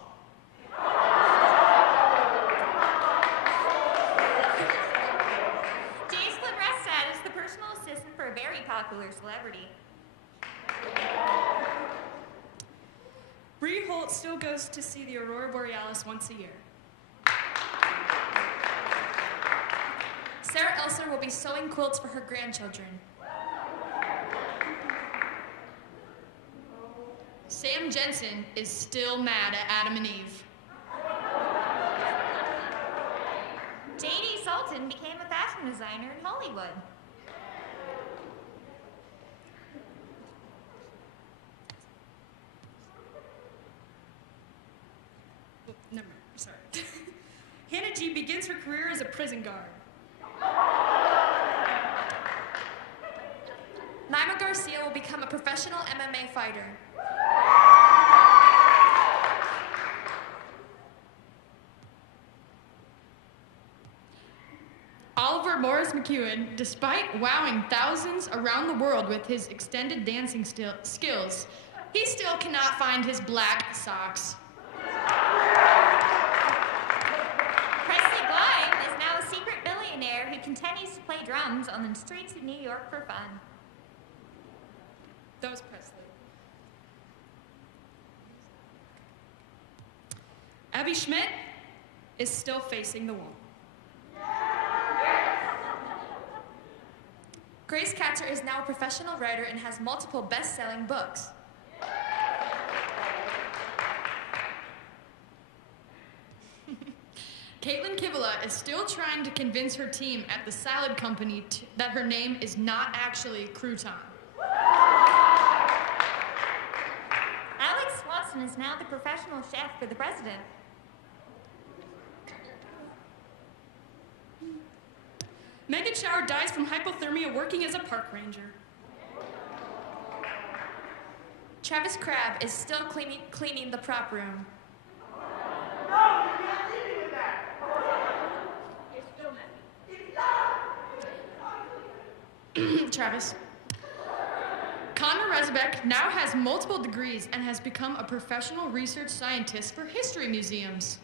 Jacelyn Restad is the personal assistant for a very popular celebrity. Bree Holt still goes to see the Aurora Borealis once a year. Sarah Elser will be sewing quilts for her grandchildren. Sam Jensen is still mad at Adam and Eve. J.D. Sultan became a fashion designer in Hollywood. Oh, never mind, sorry. Hannah G begins her career as a prison guard. Naima Garcia will become a professional MMA fighter. Oliver Morris McEwen, despite wowing thousands around the world with his extended dancing skills, he still cannot find his black socks. Presley Blind is now a secret billionaire who continues to play drums on the streets of New York for fun. That was Presley. Abby Schmidt is still facing the wall. Grace Katzer is now a professional writer and has multiple best-selling books. Caitlin Kivela is still trying to convince her team at the salad company that her name is not actually Crouton. Alex Swanson is now the professional chef for the president. Megan Shower dies from hypothermia working as a park ranger. Travis Crabb is still cleaning the prop room. Travis. Connor Rezbeck now has multiple degrees and has become a professional research scientist for history museums.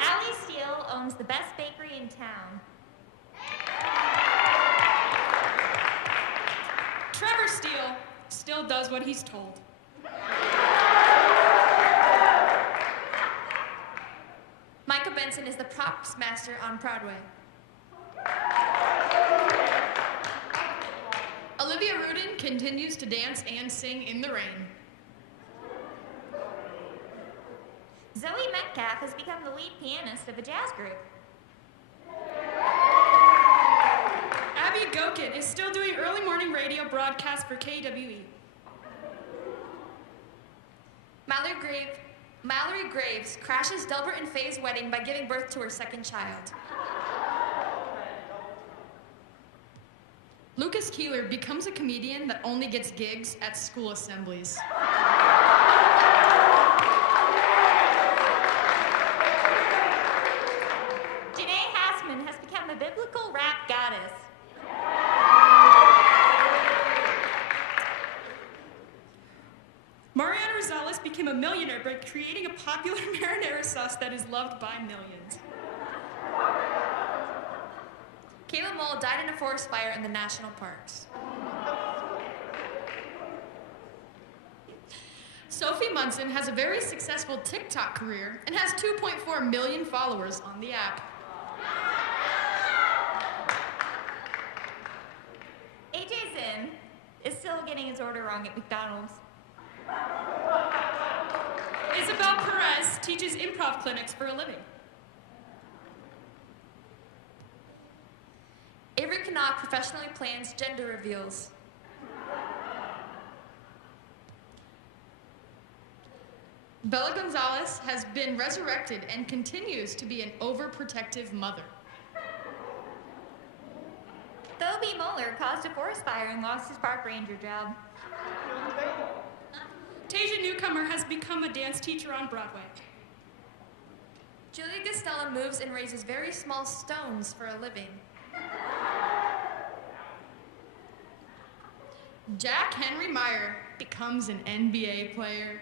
Allie Steele owns the best bakery in town. Trevor Steele still does what he's told. Micah Benson is the props master on Broadway. Olivia Rudin continues to dance and sing in the rain. Zoe Metcalf has become the lead pianist of a jazz group. Abby Gokin is still doing early morning radio broadcasts for KWE. Mallory Graves crashes Delbert and Faye's wedding by giving birth to her second child. Lucas Keeler becomes a comedian that only gets gigs at school assemblies. Janae Hassman has become a biblical rap goddess. Mariana Rosales became a millionaire by creating a popular marinara sauce that is loved by millions. Kayla Mole died in a forest fire in the national parks. Sophie Munson has a very successful TikTok career and has 2.4 million followers on the app. AJ Zinn is order wrong at McDonald's. Isabel Perez teaches improv clinics for a living. Avery Knock professionally plans gender reveals. Bella Gonzalez has been resurrected and continues to be an overprotective mother. Thoby Muller caused a forest fire and lost his park ranger job. Tasia Newcomer has become a dance teacher on Broadway. Julia Gastella moves and raises very small stones for a living. Jack Henry Meyer becomes an NBA player.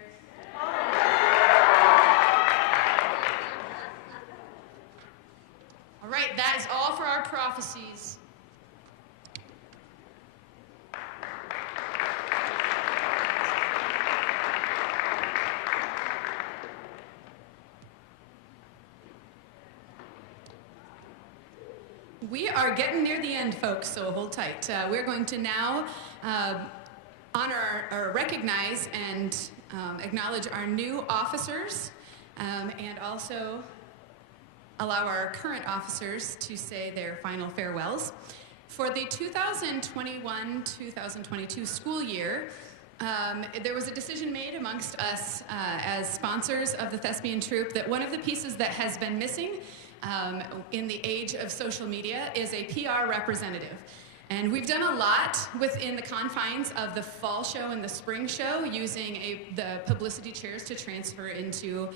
All right, that is all for our prophecies. We are getting near the end, folks, so hold tight. We're going to now honor or recognize and acknowledge our new officers and also allow our current officers to say their final farewells. For the 2021-2022 school year, there was a decision made amongst us as sponsors of the Thespian Troupe that one of the pieces that has been missing in the age of social media is a PR representative. And we've done a lot within the confines of the fall show and the spring show using the publicity chairs to transfer into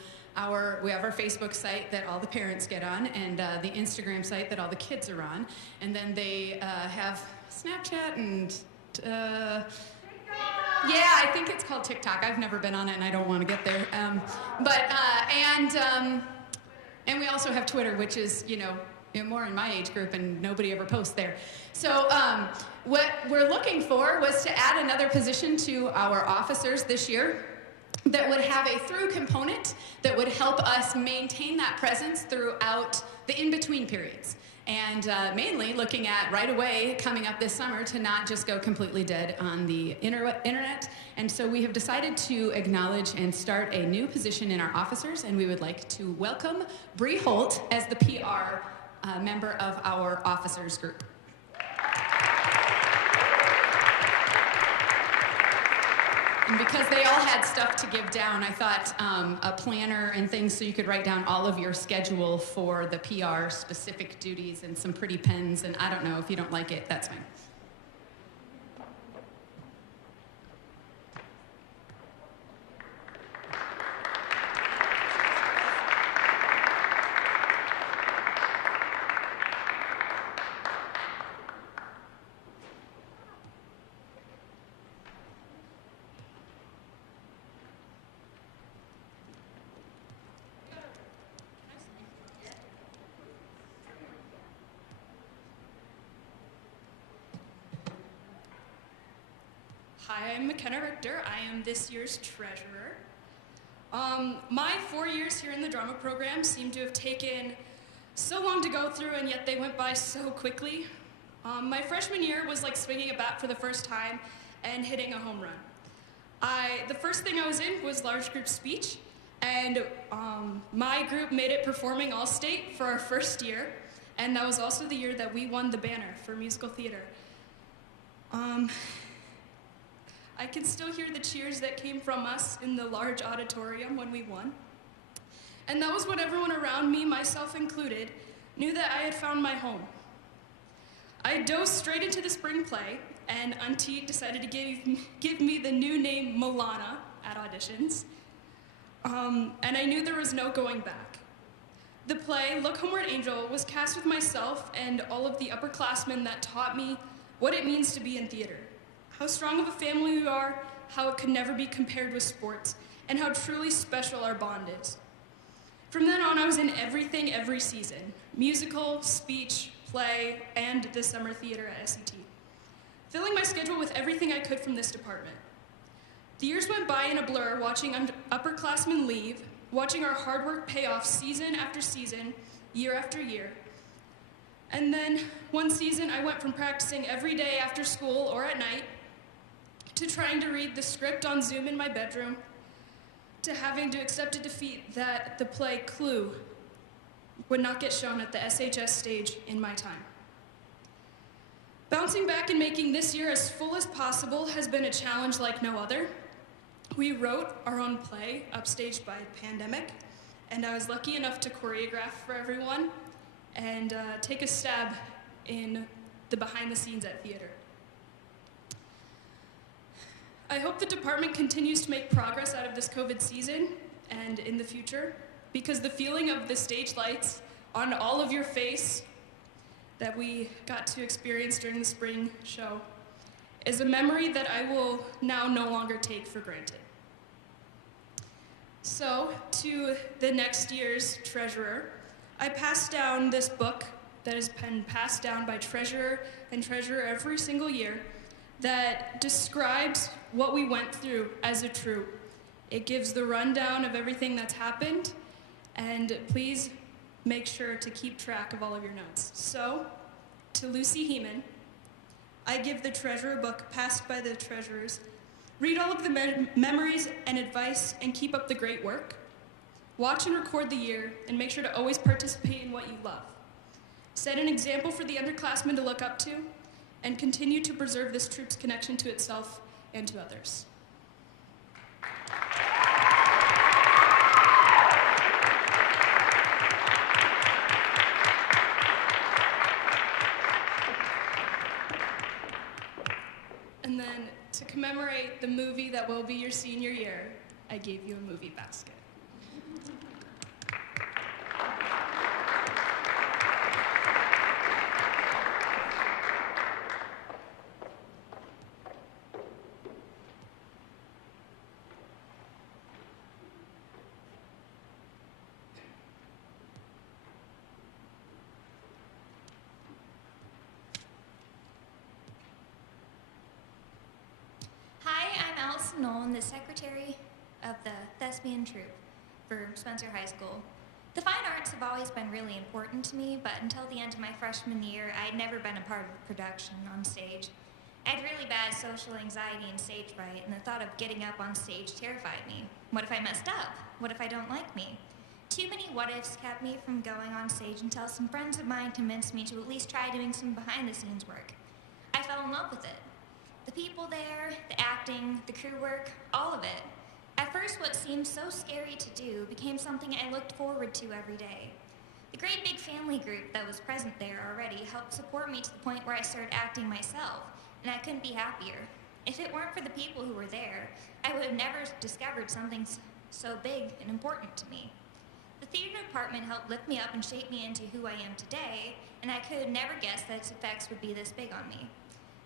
we have our Facebook site that all the parents get on and the Instagram site that all the kids are on. And then they have Snapchat and yeah, I think it's called TikTok. I've never been on it and I don't want to get there. And we also have Twitter, which is, more in my age group, and nobody ever posts there. So what we're looking for was to add another position to our officers this year that would have a through component that would help us maintain that presence throughout the in-between periods. And mainly looking at right away coming up this summer to not just go completely dead on the internet. And so we have decided to acknowledge and start a new position in our officers, and we would like to welcome Bree Holt as the PR member of our officers group. And because they all had stuff to give down, I thought a planner and things so you could write down all of your schedule for the PR specific duties and some pretty pens, and I don't know, if you don't like it, that's fine. Hi, I'm McKenna Richter. I am this year's treasurer. My 4 years here in the drama program seem to have taken so long to go through, and yet they went by so quickly. My freshman year was like swinging a bat for the first time and hitting a home run. The first thing I was in was large group speech, and my group made it performing all-state for our first year, and that was also the year that we won the banner for musical theater. I can still hear the cheers that came from us in the large auditorium when we won. And that was when everyone around me, myself included, knew that I had found my home. I dove straight into the spring play, and Auntie decided to give me the new name Milana at auditions. And I knew there was no going back. The play, Look Homeward Angel, was cast with myself and all of the upperclassmen that taught me what it means to be in theater. How strong of a family we are, how it could never be compared with sports, and how truly special our bond is. From then on, I was in everything every season: musical, speech, play, and the summer theater at SET, filling my schedule with everything I could from this department. The years went by in a blur, watching upperclassmen leave, watching our hard work pay off season after season, year after year. And then one season, I went from practicing every day after school or at night to trying to read the script on Zoom in my bedroom, to having to accept a defeat that the play Clue would not get shown at the SHS stage in my time. Bouncing back and making this year as full as possible has been a challenge like no other. We wrote our own play, upstaged by pandemic, and I was lucky enough to choreograph for everyone and take a stab in the behind the scenes at theater. I hope the department continues to make progress out of this COVID season and in the future, because the feeling of the stage lights on all of your face that we got to experience during the spring show is a memory that I will now no longer take for granted. So, to the next year's treasurer, I passed down this book that has been passed down by treasurer and treasurer every single year that describes what we went through as a troupe. It gives the rundown of everything that's happened, and please make sure to keep track of all of your notes. So, to Lucy Heeman, I give the treasurer book passed by the treasurers. Read all of the memories and advice and keep up the great work. Watch and record the year and make sure to always participate in what you love. Set an example for the underclassmen to look up to and continue to preserve this troupe's connection to itself and to others. And then, to commemorate the movie that will be your senior year, I gave you a movie basket. Nolan, the secretary of the thespian troupe for Spencer High School. The fine arts have always been really important to me, but until the end of my freshman year, I'd never been a part of production on stage. I had really bad social anxiety and stage fright, and the thought of getting up on stage terrified me. What if I messed up? What if I don't like me? Too many what-ifs kept me from going on stage until some friends of mine convinced me to at least try doing some behind-the-scenes work. I fell in love with it. The people there, the acting, the crew work, all of it. At first, what seemed so scary to do became something I looked forward to every day. The great big family group that was present there already helped support me to the point where I started acting myself, and I couldn't be happier. If it weren't for the people who were there, I would have never discovered something so big and important to me. The theater department helped lift me up and shape me into who I am today, and I could have never guessed that its effects would be this big on me.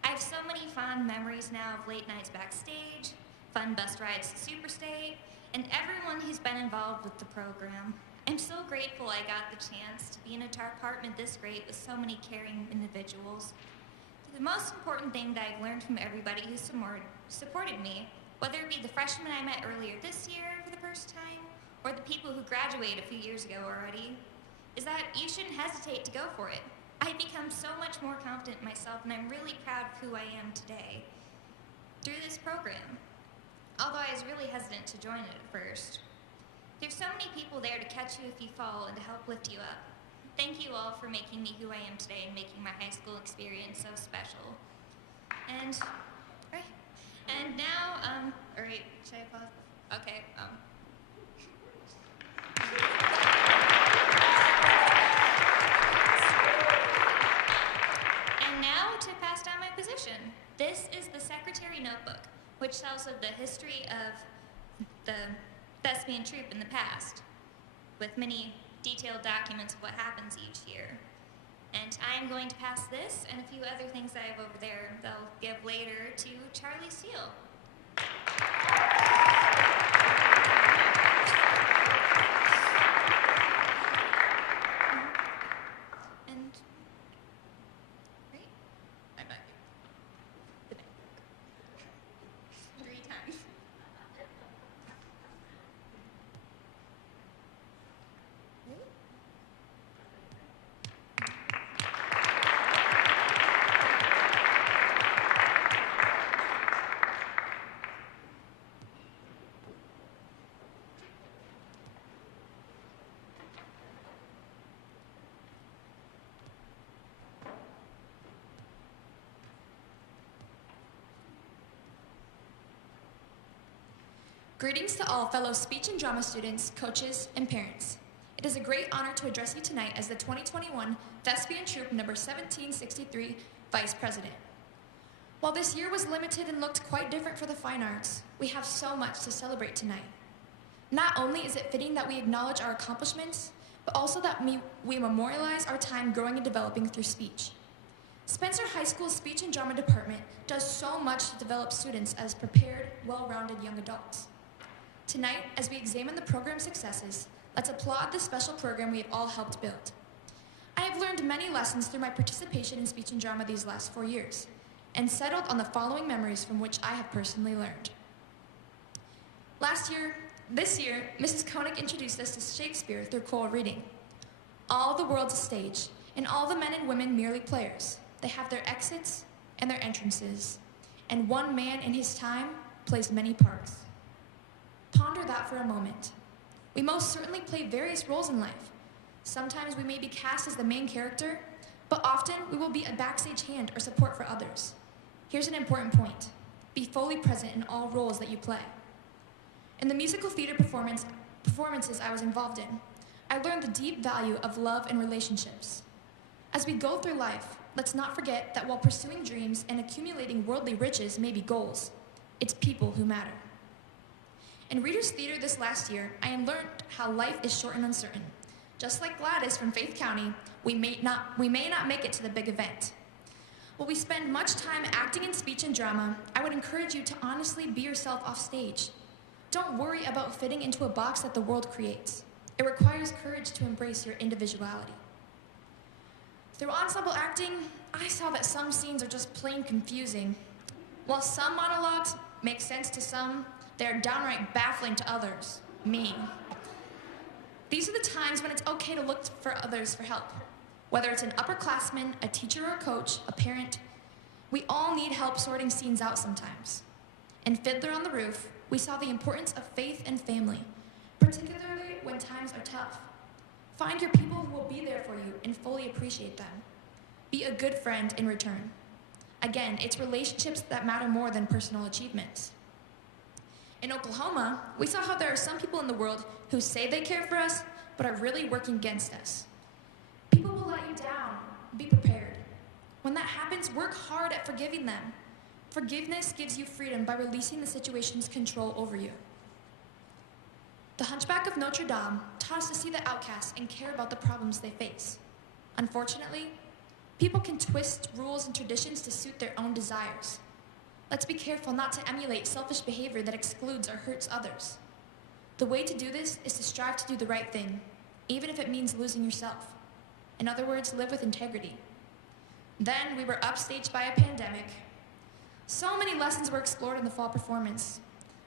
I have so many fond memories now of late nights backstage, fun bus rides to Superstate, and everyone who's been involved with the program. I'm so grateful I got the chance to be in a department this great with so many caring individuals. The most important thing that I've learned from everybody who supported me, whether it be the freshmen I met earlier this year for the first time, or the people who graduated a few years ago already, is that you shouldn't hesitate to go for it. I've become so much more confident in myself, and I'm really proud of who I am today through this program, although I was really hesitant to join it at first. There's so many people there to catch you if you fall and to help lift you up. Thank you all for making me who I am today and making my high school experience so special. And now, all right, should I pause? Okay, And now to pass down my position. This is the Secretary Notebook, which tells of the history of the thespian troupe in the past, with many detailed documents of what happens each year. And I'm going to pass this and a few other things that I have over there that I'll give later to Charlie Steele. And, right? I'm back. The back. 3 times. Greetings to all fellow speech and drama students, coaches, and parents. It is a great honor to address you tonight as the 2021 Thespian Troupe number 1763 Vice President. While this year was limited and looked quite different for the fine arts, we have so much to celebrate tonight. Not only is it fitting that we acknowledge our accomplishments, but also that we memorialize our time growing and developing through speech. Spencer High School's Speech and Drama Department does so much to develop students as prepared, well-rounded young adults. Tonight, as we examine the program's successes, let's applaud the special program we have all helped build. I have learned many lessons through my participation in speech and drama these last 4 years, and settled on the following memories from which I have personally learned. This year, Mrs. Koenig introduced us to Shakespeare through choral reading. All the world's a stage, and all the men and women merely players. They have their exits and their entrances, and one man in his time plays many parts. Ponder that for a moment. We most certainly play various roles in life. Sometimes we may be cast as the main character, but often we will be a backstage hand or support for others. Here's an important point. Be fully present in all roles that you play. In the musical theater performances I was involved in, I learned the deep value of love and relationships. As we go through life, let's not forget that while pursuing dreams and accumulating worldly riches may be goals, it's people who matter. In Reader's Theater this last year, I learned how life is short and uncertain. Just like Gladys from Faith County, we may not make it to the big event. While we spend much time acting in speech and drama, I would encourage you to honestly be yourself off stage. Don't worry about fitting into a box that the world creates. It requires courage to embrace your individuality. Through ensemble acting, I saw that some scenes are just plain confusing. While some monologues make sense to some, they're downright baffling to others. Me. These are the times when it's okay to look for others for help. Whether it's an upperclassman, a teacher or a coach, a parent, we all need help sorting scenes out sometimes. In Fiddler on the Roof, we saw the importance of faith and family, particularly when times are tough. Find your people who will be there for you and fully appreciate them. Be a good friend in return. Again, it's relationships that matter more than personal achievements. In Oklahoma, we saw how there are some people in the world who say they care for us, but are really working against us. People will let you down. Be prepared. When that happens, work hard at forgiving them. Forgiveness gives you freedom by releasing the situation's control over you. The Hunchback of Notre Dame taught us to see the outcasts and care about the problems they face. Unfortunately, people can twist rules and traditions to suit their own desires. Let's be careful not to emulate selfish behavior that excludes or hurts others. The way to do this is to strive to do the right thing, even if it means losing yourself. In other words, live with integrity. Then we were upstaged by a pandemic. So many lessons were explored in the fall performance.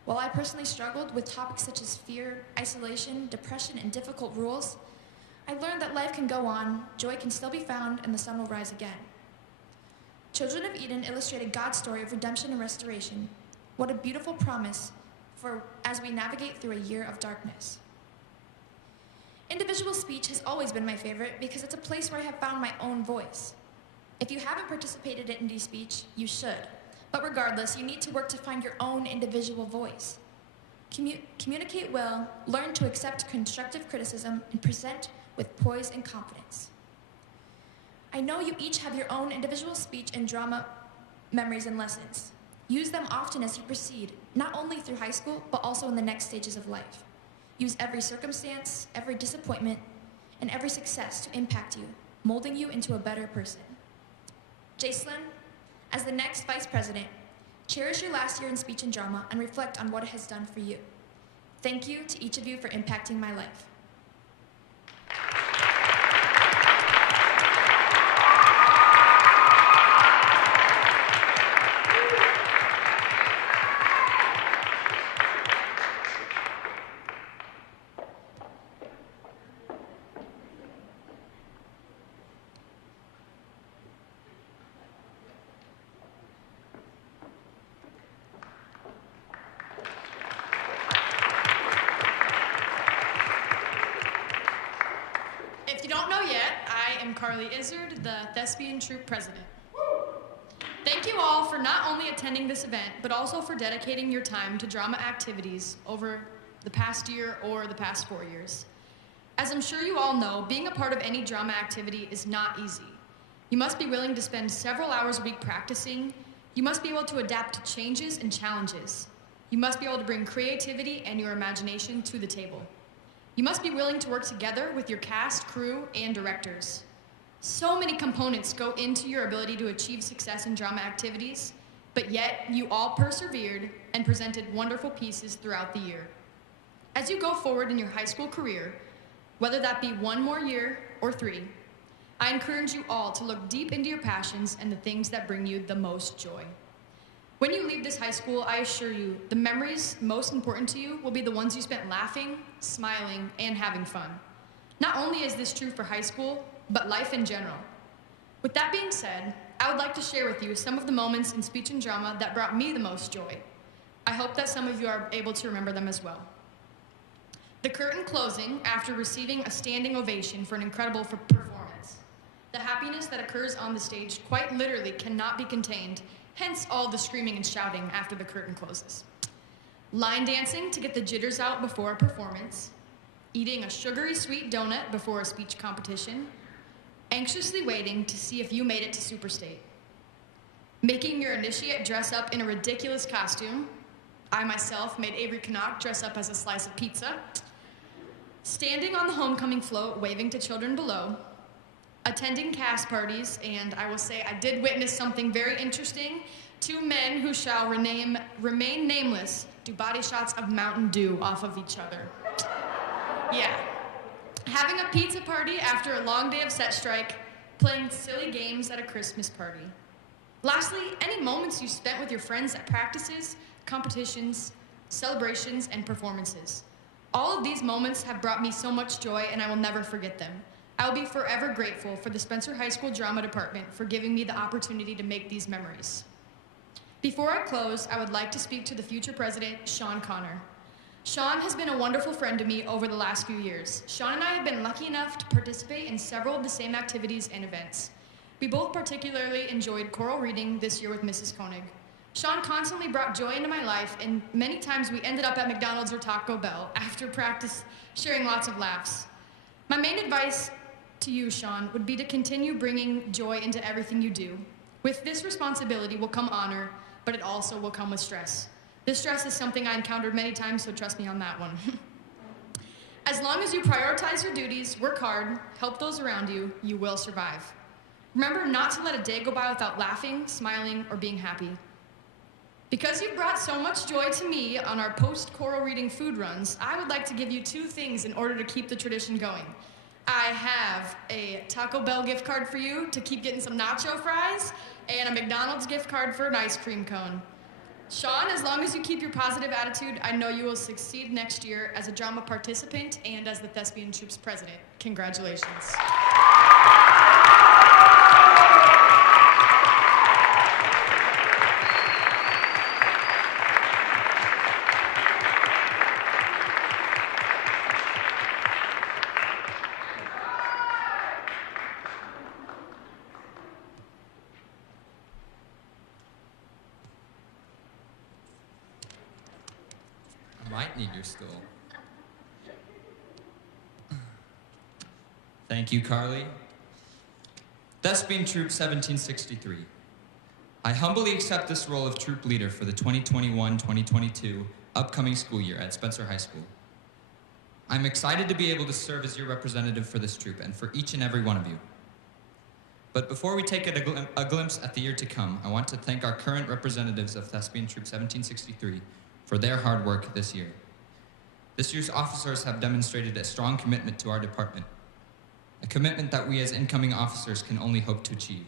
While I personally struggled with topics such as fear, isolation, depression, and difficult rules, I learned that life can go on, joy can still be found, and the sun will rise again. Children of Eden illustrated God's story of redemption and restoration. What a beautiful promise for as we navigate through a year of darkness. Individual speech has always been my favorite because it's a place where I have found my own voice. If you haven't participated in indie speech, you should. But regardless, you need to work to find your own individual voice. Communicate well, learn to accept constructive criticism, and present with poise and confidence. I know you each have your own individual speech and drama memories and lessons. Use them often as you proceed, not only through high school, but also in the next stages of life. Use every circumstance, every disappointment, and every success to impact you, molding you into a better person. Jacelyn, as the next Vice President, cherish your last year in speech and drama and reflect on what it has done for you. Thank you to each of you for impacting my life. If you don't know yet, I am Carly Izzard, the Thespian Troupe President. Thank you all for not only attending this event, but also for dedicating your time to drama activities over the past year or the past 4 years. As I'm sure you all know, being a part of any drama activity is not easy. You must be willing to spend several hours a week practicing. You must be able to adapt to changes and challenges. You must be able to bring creativity and your imagination to the table. You must be willing to work together with your cast, crew, and directors. So many components go into your ability to achieve success in drama activities, but yet you all persevered and presented wonderful pieces throughout the year. As you go forward in your high school career, whether that be 1 more year or 3, I encourage you all to look deep into your passions and the things that bring you the most joy. When you leave this high school, I assure you, the memories most important to you will be the ones you spent laughing, smiling, and having fun. Not only is this true for high school, but life in general. With that being said, I would like to share with you some of the moments in speech and drama that brought me the most joy. I hope that some of you are able to remember them as well. The curtain closing after receiving a standing ovation for an incredible performance. The happiness that occurs on the stage quite literally cannot be contained, hence all the screaming and shouting after the curtain closes. Line dancing to get the jitters out before a performance. Eating a sugary sweet donut before a speech competition. Anxiously waiting to see if you made it to Superstate. Making your initiate dress up in a ridiculous costume. I myself made Avery Knock dress up as a slice of pizza. Standing on the homecoming float, waving to children below. Attending cast parties, and I will say I did witness something very interesting. 2 men who shall remain nameless do body shots of Mountain Dew off of each other. Yeah. Having a pizza party after a long day of set strike, playing silly games at a Christmas party. Lastly, any moments you spent with your friends at practices, competitions, celebrations, and performances. All of these moments have brought me so much joy, and I will never forget them. I will be forever grateful for the Spencer High School Drama Department for giving me the opportunity to make these memories. Before I close, I would like to speak to the future president, Sean Connor. Sean has been a wonderful friend to me over the last few years. Sean and I have been lucky enough to participate in several of the same activities and events. We both particularly enjoyed choral reading this year with Mrs. Koenig. Sean constantly brought joy into my life, and many times we ended up at McDonald's or Taco Bell after practice, sharing lots of laughs. My main advice to you, Sean, would be to continue bringing joy into everything you do. With this responsibility will come honor, but it also will come with stress. This stress is something I encountered many times, so trust me on that one. As long as you prioritize your duties, work hard, help those around you, you will survive. Remember not to let a day go by without laughing, smiling, or being happy. Because you've brought so much joy to me on our post-choral reading food runs, I would like to give you 2 things in order to keep the tradition going. I have a Taco Bell gift card for you to keep getting some nacho fries, and a McDonald's gift card for an ice cream cone. Sean, as long as you keep your positive attitude, I know you will succeed next year as a drama participant and as the Thespian Troupe's president. Congratulations. Might need your stool. Thank you, Carly. Thespian Troupe 1763. I humbly accept this role of troop leader for the 2021-2022 upcoming school year at Spencer High School. I'm excited to be able to serve as your representative for this troupe and for each and every one of you. But before we take a glimpse at the year to come, I want to thank our current representatives of Thespian Troupe 1763 for their hard work this year. This year's officers have demonstrated a strong commitment to our department, a commitment that we as incoming officers can only hope to achieve.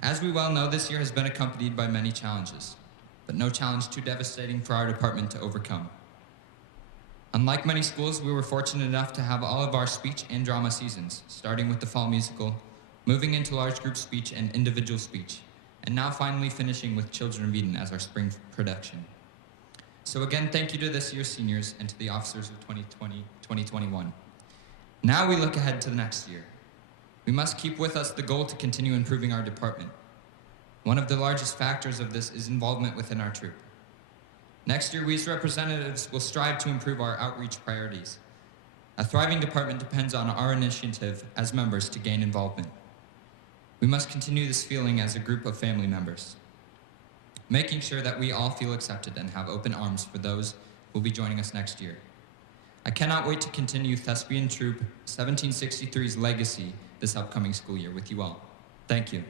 As we well know, this year has been accompanied by many challenges, but no challenge too devastating for our department to overcome. Unlike many schools, we were fortunate enough to have all of our speech and drama seasons, starting with the fall musical, moving into large group speech and individual speech, and now finally finishing with Children of Eden as our spring production. So again, thank you to this year's seniors and to the officers of 2020-2021. Now we look ahead to the next year. We must keep with us the goal to continue improving our department. One of the largest factors of this is involvement within our troop. Next year, we as representatives will strive to improve our outreach priorities. A thriving department depends on our initiative as members to gain involvement. We must continue this feeling as a group of family members, making sure that we all feel accepted and have open arms for those who will be joining us next year. I cannot wait to continue Thespian Troop 1763's legacy this upcoming school year with you all. Thank you.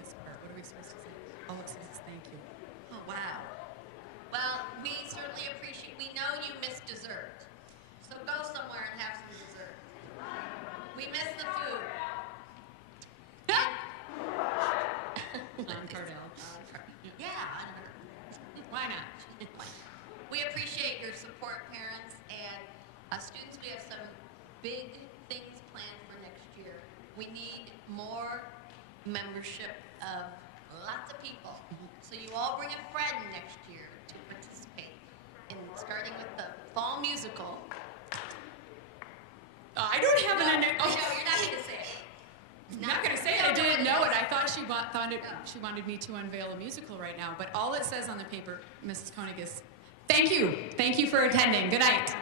This part, what are we supposed to say? All it says is thank you. Oh, wow. Well, we certainly appreciate, we know you miss dessert. So go somewhere and have some dessert. We miss the food. On Cardell. Yeah, on her. Why not? We appreciate your support, parents, and students. We have some big things planned for next year. We need more membership of lots of people. So you all bring a friend next year to participate in starting with the fall musical. I don't have No, an. no, you're not going to say it. I'm not gonna say it. I didn't know it. I thought she wanted me to unveil a musical right now. But all it says on the paper, Mrs. Koenig, is thank you. Thank you for attending. Good night.